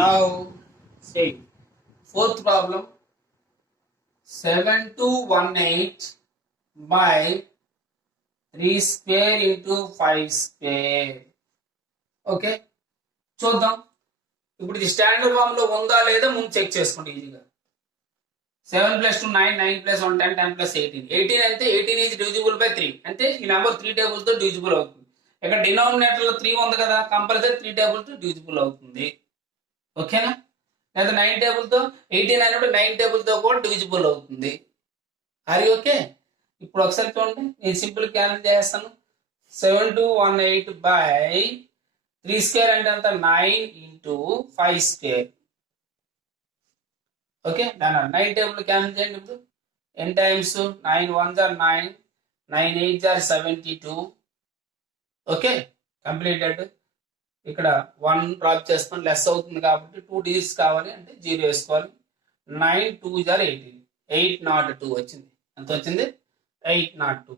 Now, say fourth problem. 7218 by 3 square into 5 square. Okay, చూద్దాం. ఇప్పుడు ఇది స్టాండర్డ్ ఫామ్ లో ఉందా లేదా ముందు చెక్ చేసుకోండి ఈజీగా. 7 + 2 9, 9 + 1 10, 10 + 18. 18 అయితే 18 ఈజ్ డివిజిబుల్ బై 3. అంటే ఈ నెంబర్ 3 టేబుల్స్ తో డివిజిబుల్ అవుతుంది. ఇక్కడ డినామినేటర్ లో 3 ఉంది కదా, కంపల్సరీ 3 టేబుల్స్ తో డివిజిబుల్ అవుతుంది. ఓకేనా? లేదా 9 టేబుల్ తో 18 అయినప్పుడు 9 టేబుల్ తో కూడా డివిజిబుల్ అవుతుంది. అది ఓకే. ఇప్పుడు ఒకసారి చూడండి, నేను సింపుల్ క్యాన్సిల్ చేస్తాను. 7218 by 3 square అంటే అంత 9 × 5 square. ఓకే, దాని 9 టేబుల్ క్యాన్సిల్ చేయండి. ఇప్పుడు n times 9 1s are 9, 9 8s are 72. Okay, completed. ఇక్కడ 1 డ్రాప్ చేస్తాం, లెస్ అవుతుంది కాబట్టి 2 డిజిట్స్ కావాలి అంటే 0 వేసుకోవాలి. 9 2s are 18. 802 వచ్చింది. ఎంత వచ్చింది? 802.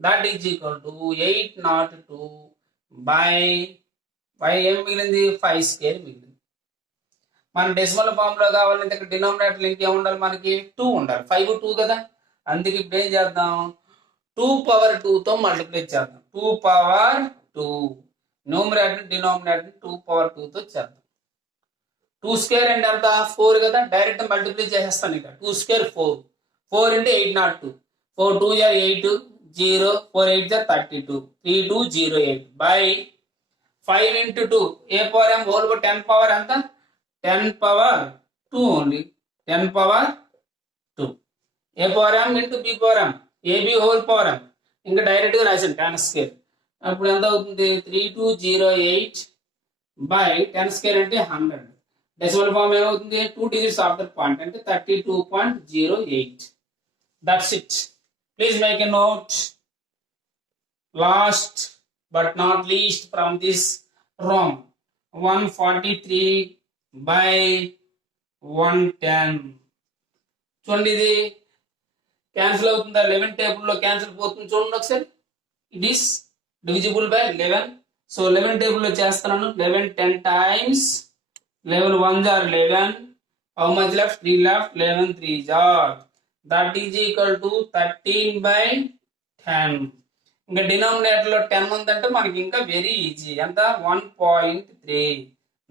That is equal to 802 by ఏం మిగిలింది? 5 square మిగిలింది. మన డెసిమల్ ఫామ్ లో కావాలంటే ఇక్కడ డినామినేటర్ ఇంకేం ఉండాలి? మనకి 2 ఉండాలి. 5 2 కదా. అందుకే ఇప్పుడు ఏం చేద్దాం? 2/2తో మల్టిప్లై చేద్దాం. 2/2 న్యూమరేటర్ డినామినేటర్ 2/2తో చేద్దాం. 2 square అంటే ఎంత? 4 కదా. డైరెక్ట్ మల్టిప్లై చేసేస్తాను. ఇక 2 square 4. 4 × 802. 4 2 = 8 0. 4 8 = 32. 3 2 0 8 by 5 × 2 a power m whole 10 power ఎంత? 10/2 only. 10/2 a power m × b power m ab whole power m. ఇంకా డైరెక్ట్ గా రాశాను 10 square. అప్పుడు ఎంత అవుతుంది? 3208 by 10 square అంటే 100. డెసిమల్ ఫామ్ ఏమవుతుంది? 2 డిజిట్స్ ఆఫ్టర్ పాయింట్ అంటే 32.08. That's it. Please make a note. Last but not least from this ROM, 143 by 110. చూడండి, ఇది క్యాన్సిల్ అవుతుందా? 11 టేబుల్ లో క్యాన్సిల్ పోతుంది. చూడండి ఒకసారి. It is divisible by 11. So 11 table లో చేస్తున్నాను. 11 10 times 11 1s are 11. How much left? 3 left. 11 3s are. That is equal to 13 by 10. ఇంకా డినామినేటర్ లో 10 ఉందంటే మనకి ఇంకా వెరీ ఈజీ. ఎంత? 1.3.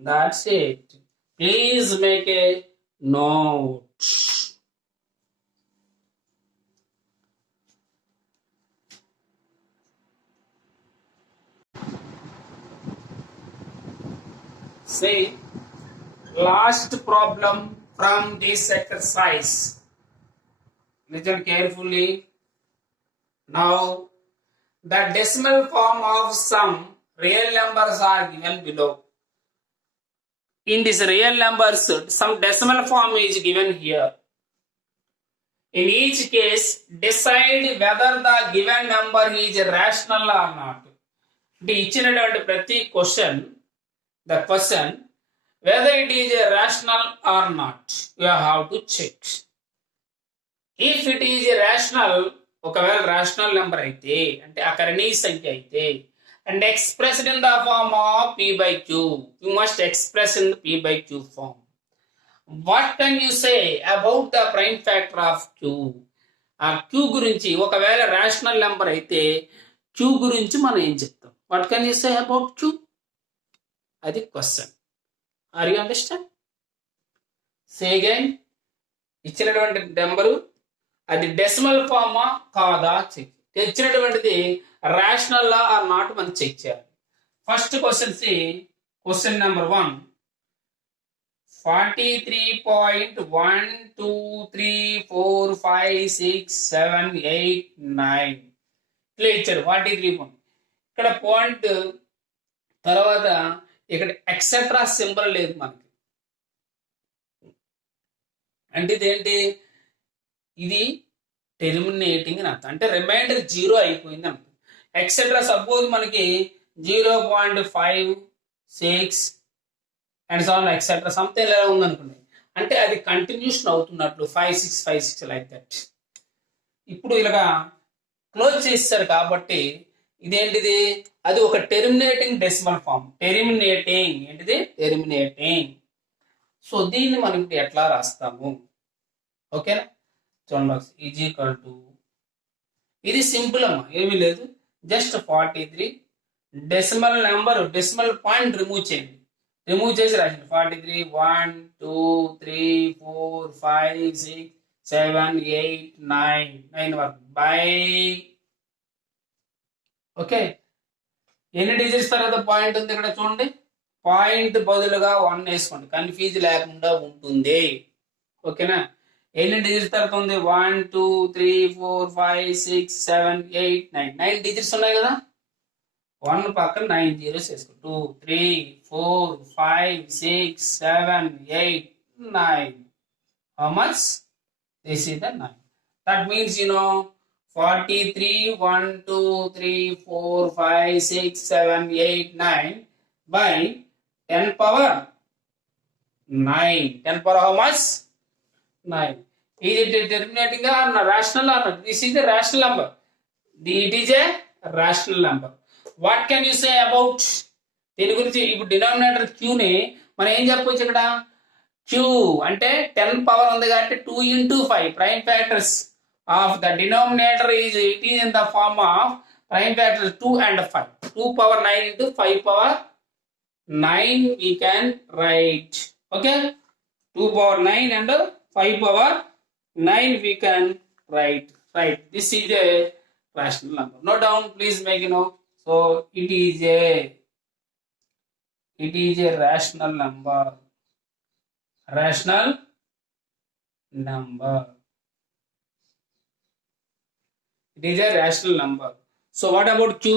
That's it. Please make a note. Say last problem from this exercise. Listen carefully. Now the decimal form of some real numbers are given below. In this real numbers, some decimal form is given here. In each case, decide whether the given number is rational or not. అంటే ఇచ్చినటువంటి ప్రతి question the question whether it is a rational or not, you have to check. If it is a rational, ఒకవేళ rational number అయితే అంటే అకరణీయ సంఖ్య అయితే and expressed in the form of p by q, you must express in the p by q form. What can you say about the prime factor of q? ఆ q గురించి ఒకవేళ rational number అయితే q గురించి మనం ఏం చెప్తాం? What can you say about q? అది question. Are you understand? Say again. ఇచ్చినటువంటి నెంబరు అది డెసిమల్ ఫామా కాదా చెక్. ఇచ్చినటువంటిది రేషనల్ ఆర్ నాట్ మనం చెక్ చేయాలి. First question c question number 1. 43.123456789 ఇట్లా ఇచ్చారు. 43 ఇక్కడ పాయింట్ తర్వాత ఇక్కడ ఎక్సెట్రా సింబల్ లేదు మనకి. అంటే ఇదేంటి? ఇది టెర్మినేటింగ్ అని అర్థం. అంటే రిమైండర్ 0 అయిపోయింది అంట. ఎక్సెట్రా సపోజ్ మనకి 0.56 and so on etcetera something ఎలా ఉందనుకోండి, అంటే అది కంటిన్యూషన్ అవుతున్నట్లు 5656 లైక్ దట్. ఇప్పుడు ఇలాగా క్లోజ్ చేస్తారు కాబట్టి ఇదేంటిది? అది ఒక టెర్మినేటింగ్ డెసిమల్ ఫామ్. టెర్మినేటింగ్ ఏంటిది? టెర్మినేటింగ్. సో దీన్ని మనం ఇప్పుడు ఎట్లా రాస్తాము? ఓకేనా? చూడండి, ఈజ్ ఈక్వల్ టు, ఇది సింపుల్ అమ్మా, ఏమీ లేదు, just 43 decimal number, decimal point remove చేయండి. రిమూవ్ చేసి రాసింది 43 1 2 3 4 5 6 7 8 9 వరకు బై. ఓకే, ఎన్ని డిజిట్స్ తర్వాత పాయింట్ ఉంది ఇక్కడ చూడండి. పాయింట్ బదులుగా 1 వేసుకోండి, కన్ఫ్యూజ్ లేకుండా ఉంటుంది. ఓకేనా? ఎన్ని డిజిట్స్ తర్వాత ఉంది? 1 2 3 4 5 6 7 8 9 9 డిజిట్స్ ఉన్నాయి కదా. 1 పక్కన 9 జీరోస్ వేసుకో. 2 3 4 5 6 7 8 9. How much? This is the 9. That means 43 1 2 3 4 5 6 7 8 9 by 10 power 9. 10 power how much? 9. Is it terminating or rational or not? This is the rational number. It is a rational number. What can you say about దీని గురించి? ఇప్పుడు denominator queue ని మనం ఏం చెప్పవచ్చు ఇక్కడ? Queue అంటే 10 power ఉంది కాబట్టి 2 into 5 prime factors of the denominator is in the form of prime factors 2 and 5. 2 power 9 into 5 power 9 we can write. Okay, 2 power 9 and 5 power 9 we can write. Right, this is a rational number. Note down, please make a note. So it is a rational number. Rational number. It is a rational number. So what about q?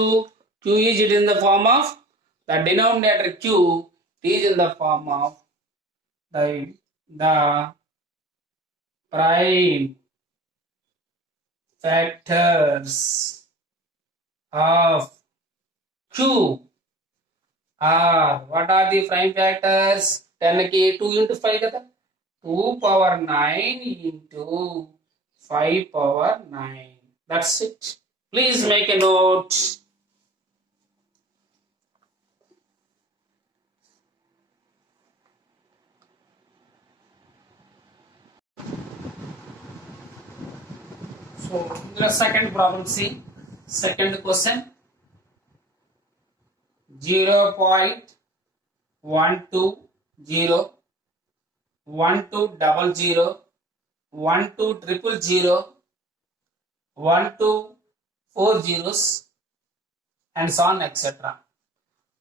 Q is it in the form of the denominator q. It is in the form of the prime factors of q are, what are the prime factors? 10 ki 2 into 5 kada, 2 power 9 into 5 power 9. That's it. Please make a note. So the second problem, see, second question. 0.120 1200 12000 1240 and so on etc.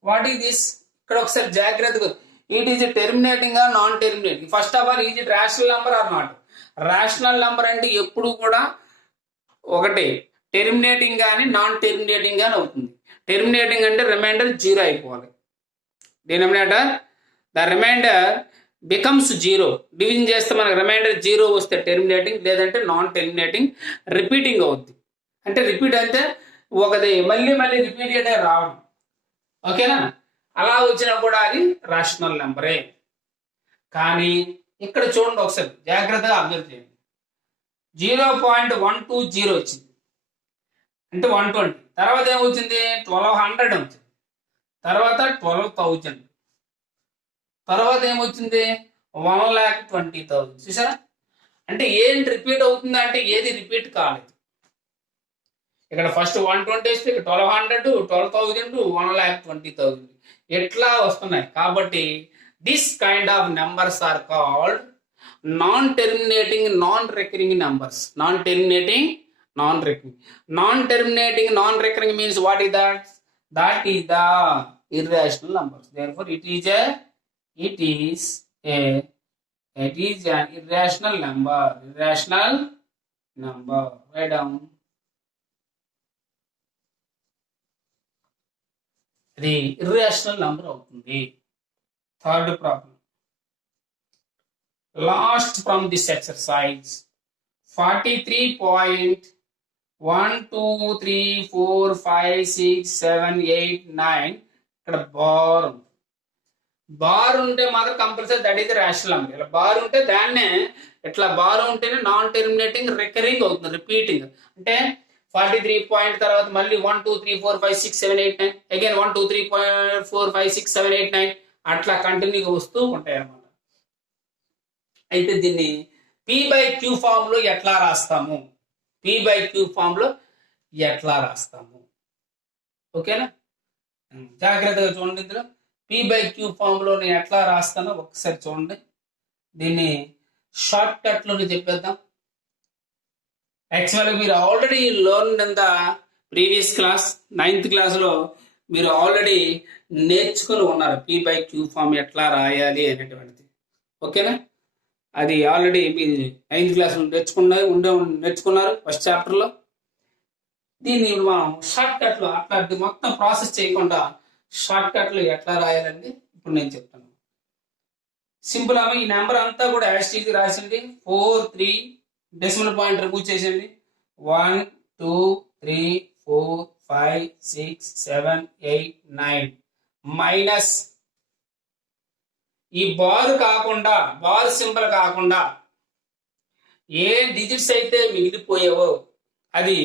What is this? ఇక్కడ ఒకసారి జాగ్రత్తగా it is terminating or non terminating. First of all is it rational number or not? Rational number అంటే ఎప్పుడు కూడా ఒకటి terminating కానీ non terminating కానీ అవుతుంది. టెర్మినేటింగ్ అంటే రిమైండర్ 0 అయిపోవాలి. Denominator the remainder becomes 0. Division చేస్తే మనకు రిమైండర్ 0 వస్తే టెర్మినేటింగ్, లేదంటే నాన్ టెర్మినేటింగ్. రిపీటింగ్ అవుద్ది. అంటే రిపీట్ అంటే ఒకది మళ్ళీ మళ్ళీ రిపీటెడ్ రావడం. ఓకేనా? అలా వచ్చినా కూడా అది రేషనల్ నెంబరే. కానీ ఇక్కడ చూడండి, ఒకసారి జాగ్రత్తగా అబ్జర్వ్ చేయండి. 0.120 వచ్చింది అంటే 120. తర్వాత ఏమొచ్చింది? 1200 వచ్చింది. తర్వాత 12,000. తర్వాత ఏమొచ్చింది? 1,20,000. చూసారా? అంటే ఏంటి రిపీట్ అవుతుందా అంటే ఏది రిపీట్ కాలేదు. ఇక్కడ ఫస్ట్ 120 వేస్తే 1200, 12,000, 1,20,000 ఎట్లా వస్తున్నాయి. కాబట్టి this kind of numbers are called non terminating non recurring numbers. Non terminating non recurring. Non terminating non recurring means what is that? That is the irrational numbers. Therefore it is an irrational number. Irrational number. Write down. అది irrational number అవుతుంది. Third problem. Last from this exercise, 43.123456789 ఇక్కడ bar ఉంటే మాత్రం compulsory that is rational number. ఇలా bar ఉంటే దాన్నే ఇట్లా bar ఉంటేనే నాన్ టెర్మినేటింగ్ రికరింగ్ అవుతుంది, రిపీటింగ్. అంటే 43 పాయింట్ తర్వాత మళ్ళీ 1 2 3 4 5 6 7 8 9 అగైన్ 1 2 3 4 5 6 7 8 9 అట్లా కంటిన్యూగా వస్తూ ఉంటాయి అన్నమాట. అయితే దీన్ని P/Q ఫామ్ లో ఎట్లా రాస్తాము? P/Q ఫామ్ లో ఎట్లా రాస్తాము? ఓకేనా? జాగ్రత్తగా చూడండి. ఇందులో P/Q ఫామ్ లో నేను ఎట్లా రాస్తానో ఒకసారి చూడండి. దీన్ని షార్ట్ కట్ లోనే చెప్పేద్దాం. యాక్చువల్గా మీరు already learn in the previous class 9th క్లాస్లో మీరు ఆల్రెడీ నేర్చుకుని ఉన్నారు P/Q ఫామ్ ఎట్లా రాయాలి అనేటువంటిది. ఓకేనా? అది ఆల్రెడీ మీరు 9th క్లాస్లో నేర్చుకున్నారు ఫస్ట్ చాప్టర్లో. దీన్ని మనం షార్ట్ కట్లో అట్లా మొత్తం ప్రాసెస్ చేయకుండా షార్ట్ కట్లో ఎట్లా రాయాలండి ఇప్పుడు నేను చెప్తాను. సింపుల్ ఈ నెంబర్ అంతా కూడా యాస్టీకి రాసింది. 4 3 డెసిమల్ పాయింట్ రిమూవ్ చేసేయండి. 1 2 3 4 5 6 7 8 9 మైనస్ ఈ బార్ కాకుండా, బార్ సింబల్ కాకుండా ఏ డిజిట్స్ అయితే మిగిలిపోయావో అది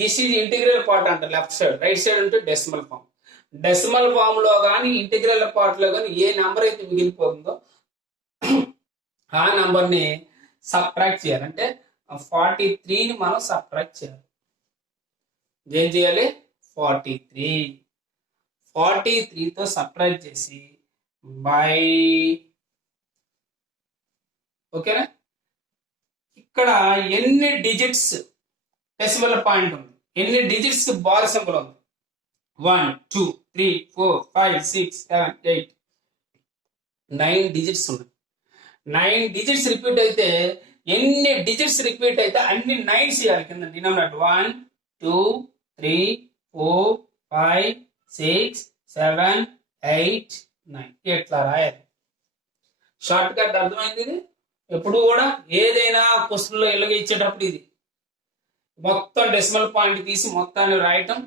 దిస్ ఈజ్ ఇంటిగ్రల్ పార్ట్ అంట. లెఫ్ట్ సైడ్, రైట్ సైడ్ అంటే డెసిమల్ ఫామ్. డెసిమల్ ఫామ్ లో కానీ ఇంటిగ్రల్ పార్ట్ లో కానీ ఏ నెంబర్ అయితే మిగిలిపోతుందో ఆ నెంబర్ ని సబ్ట్రాక్ట్ చేయాలి. అంటే 43ని మనం సబ్ట్రాక్ట్ చేయాలి. ఏం చేయాలి? 43తో సబ్ట్రాక్ట్ చేసి బై. ఓకేనా? ఇక్కడ ఎన్ని డిజిట్స్ డెసిమల్ పాయింట్ ఉంది, ఎన్ని డిజిట్స్ బార్ సింబల్ ఉంది? 1 2 3 4 5 6 7 8 9 డిజిట్స్ ఉన్నాయి. 9 డిజిట్స్ రిపీట్ అయితే ఎన్ని డిజిట్స్ రిపీట్ అయితే అన్ని 9 చేయాలి కింద డినామినేటర్. 1 2 3 4 5 6 7 8 9 ఎట్లా రాయాలి? షార్ట్ కట్ అర్థమైంది. ఇది ఎప్పుడు కూడా ఏదైనా క్వశ్చన్ లో ఎలాగ ఇచ్చేటప్పుడు ఇది మొత్తం డెసిమల్ పాయింట్ తీసి మొత్తాన్ని రాయటం.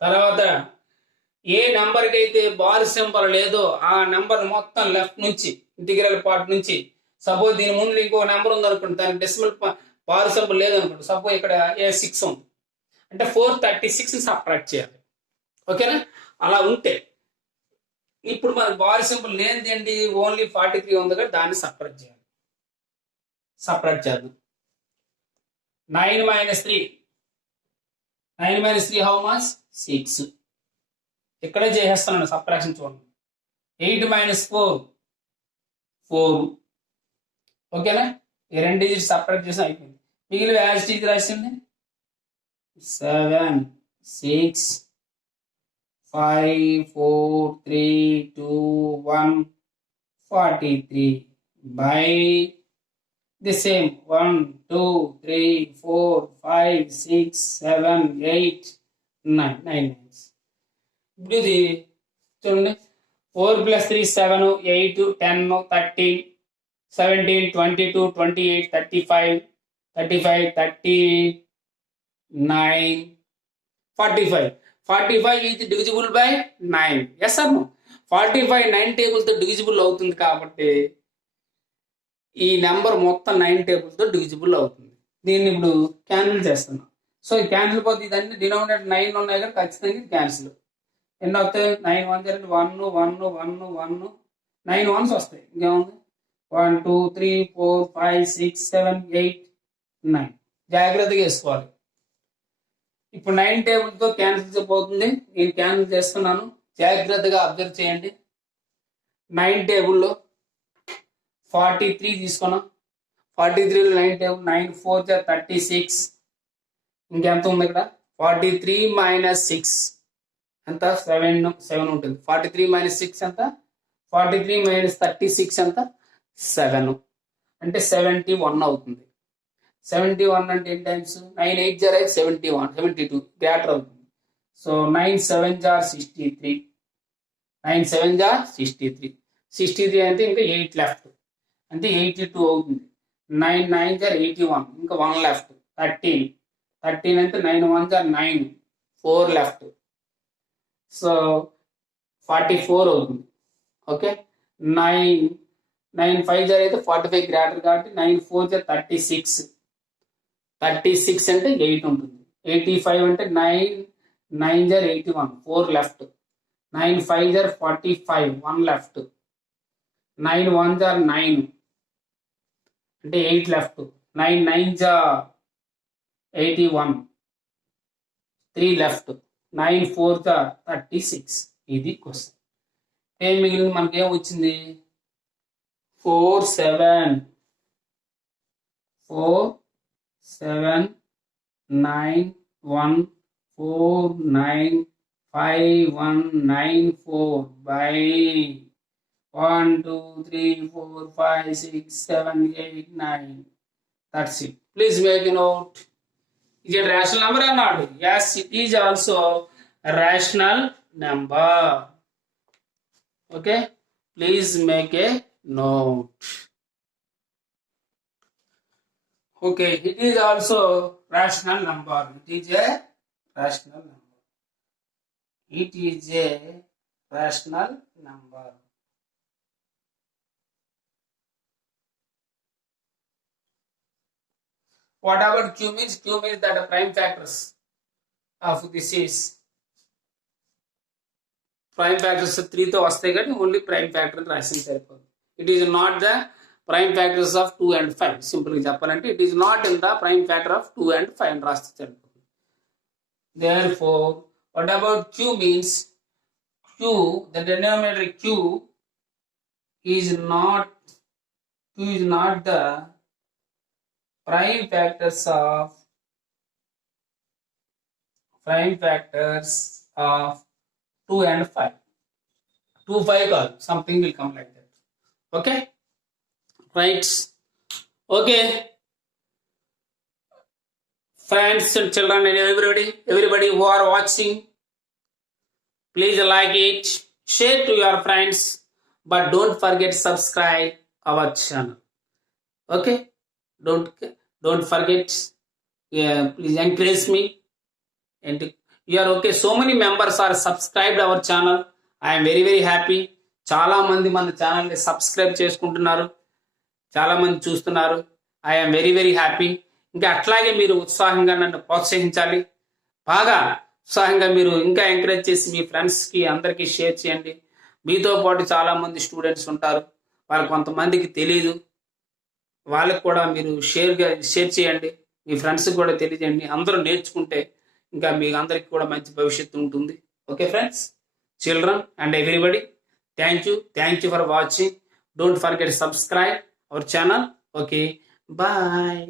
తర్వాత ఏ నెంబర్కి అయితే బార్ సింబల్ లేదో ఆ నెంబర్ మొత్తం లెఫ్ట్ నుంచి ఇంటిగ్రల్ పార్ట్ నుంచి, సపోజ్ దీని ముందు ఇంకో నెంబర్ ఉంది అనుకోండి, దానికి డెసిమల్ బార్ సింబల్ లేదు అనుకోండి. సపోజ్ ఇక్కడ A6 ఉంది అంటే 436 సబ్ట్రాక్ట్ చేయాలి. ఓకేనా? అలా ఉంటే ఇప్పుడు మనకు బార్ సింబల్ లేనిది ఏంటి? ఓన్లీ 43 ఉంది కదా, దాన్ని సబ్ట్రాక్ట్ చేయాలి. సబ్ట్రాక్ట్ చేద్దాం. 9 - 3 9 - 3 హౌ మచ్? 6. ఇక్కడే చేసేస్తున్నాను సబ్ట్రాక్షన్ చూడండి. 8 - 4 4. ఓకేనా? ఈ 2 డిజిట్స్ సబ్ట్రాక్ట్ చేసి అయిపోయింది. మిగిలిన యాజ్ టీజ్ రాసింది 7 6 5 4 3 2 1 43 by the same 1 2 3 4 5 6 7 8 9 9 ఇప్పుడు ఇది చూడండి 4 + 3 7 8 10 13 17 22 28 35 35 39 45 45 is divisible by 9. Yes or no? 45 9 టేబుల్తో divisible అవుతుంది కాబట్టి ఈ నెంబర్ మొత్తం 9 టేబుల్తో డివిజిబుల్ అవుతుంది. దీన్ని ఇప్పుడు క్యాన్సిల్ చేస్తున్నాం. సో ఈ క్యాన్సిల్ పోతే ఇదన్నీ డినామినేటర్ 9 ఉన్నాయి కదా, ఖచ్చితంగా ఇది క్యాన్సిల్. ఎన్ని అవుతాయి? 9 1 1 1 1 1 9 1s వస్తాయి. ఇంకేముంది? 1 2 3 4 5 6 7 8 9. జాగ్రత్తగా వేసుకోవాలి. ఇప్పుడు 9 టేబుల్తో క్యాన్సిల్ పోతుంది. నేను క్యాన్సిల్ చేస్తున్నాను, జాగ్రత్తగా అబ్జర్వ్ చేయండి. 9 టేబుల్లో 43 తీసుకున్నాం. 43లో 9 టేబుల్ 9 4 36. ఇంకెంత ఉంది ఇక్కడ? 43 - 6 ఎంత? 7 ఉంటుంది. 43 - 6 ఎంత? 43 - 36 ఎంత? 7. అంటే 71 అవుతుంది. 71 అంటే ఎన్ని టైమ్స్? 9 8 అయితే 71 72 గ్రేటర్ అవుతుంది. సో 9 7 63. 9 7 63. 63 అంటే ఇంకా 8 లెఫ్ట్, అంటే 82 అవుతుంది. 9 9 81, ఇంకా 1 లెఫ్ట్. 13 13 అంటే 9 1 9 4 లెఫ్ట్. సో 44 అవుతుంది. ఓకే, 9 9 5 అయితే 45 గ్రేటర్ కాబట్టి 9 4 36. 36 అంటే 8 ఉంటుంది. 85 అంటే 9 9 81 4 లెఫ్ట్. 9 5 45 1 లెఫ్ట్. 9 1 9 అంటే 8 లెఫ్ట్. 9 9 81 3 లెఫ్ట్. 9 4 36. ఇది క్వశ్చన్. ఏం మిగిలింది? మనకి ఏం వచ్చింది? 4 7 9 1 4 9 5 1 9 4 by 1 2 3 4 5 6 7 8 9. That's it. Please make a note. Is it a rational number or not? Yes, it is also a rational number. Okay, please make a note. Okay, it is also rational number. It is a rational number. It is a rational number. What about Q means? Q means that the prime factors of this is prime factors 3 తో వస్తాయి కానీ only prime factor రాసింది సరిపోదు. It is not the prime factors of 2 and 5. సింపుల్గా చెప్పాలంటే it is not in the prime factor of 2 and 5 అని రాస్తే సరిపోతుంది. Therefore, what about Q means? Q, the denominator Q is not the prime factors of 2 and 5. 2 5 call something will come like that. Okay, right? Okay, friends and children and everybody who are watching, please like it, share to your friends, but don't forget subscribe our channel. Okay, don't forget. Please encourage me. And you are okay. So many members are subscribed our channel. I am very very happy. చాలా మంది మన ఛానల్ని subscribe చేసుకుంటున్నారు, చాలా మంది చూస్తున్నారు. I am very very happy. ఇంకా అట్లాగే మీరు ఉత్సాహంగా నన్ను ప్రోత్సహించాలి. బాగా ఉత్సాహంగా మీరు ఇంకా ఎంకరేజ్ చేసి మీ ఫ్రెండ్స్కి అందరికీ షేర్ చేయండి. మీతో పాటు చాలా మంది స్టూడెంట్స్ ఉంటారు, వాళ్ళు కొంతమందికి తెలియదు, వాళ్ళకి కూడా మీరు షేర్ చేయండి. మీ ఫ్రెండ్స్కి కూడా తెలియజేయండి. అందరూ నేర్చుకుంటే ఇంకా మీ అందరికి కూడా మంచి భవిష్యత్తు ఉంటుంది. Okay friends, children and everybody, thank you for watching. Don't forget to subscribe our channel. Okay, bye.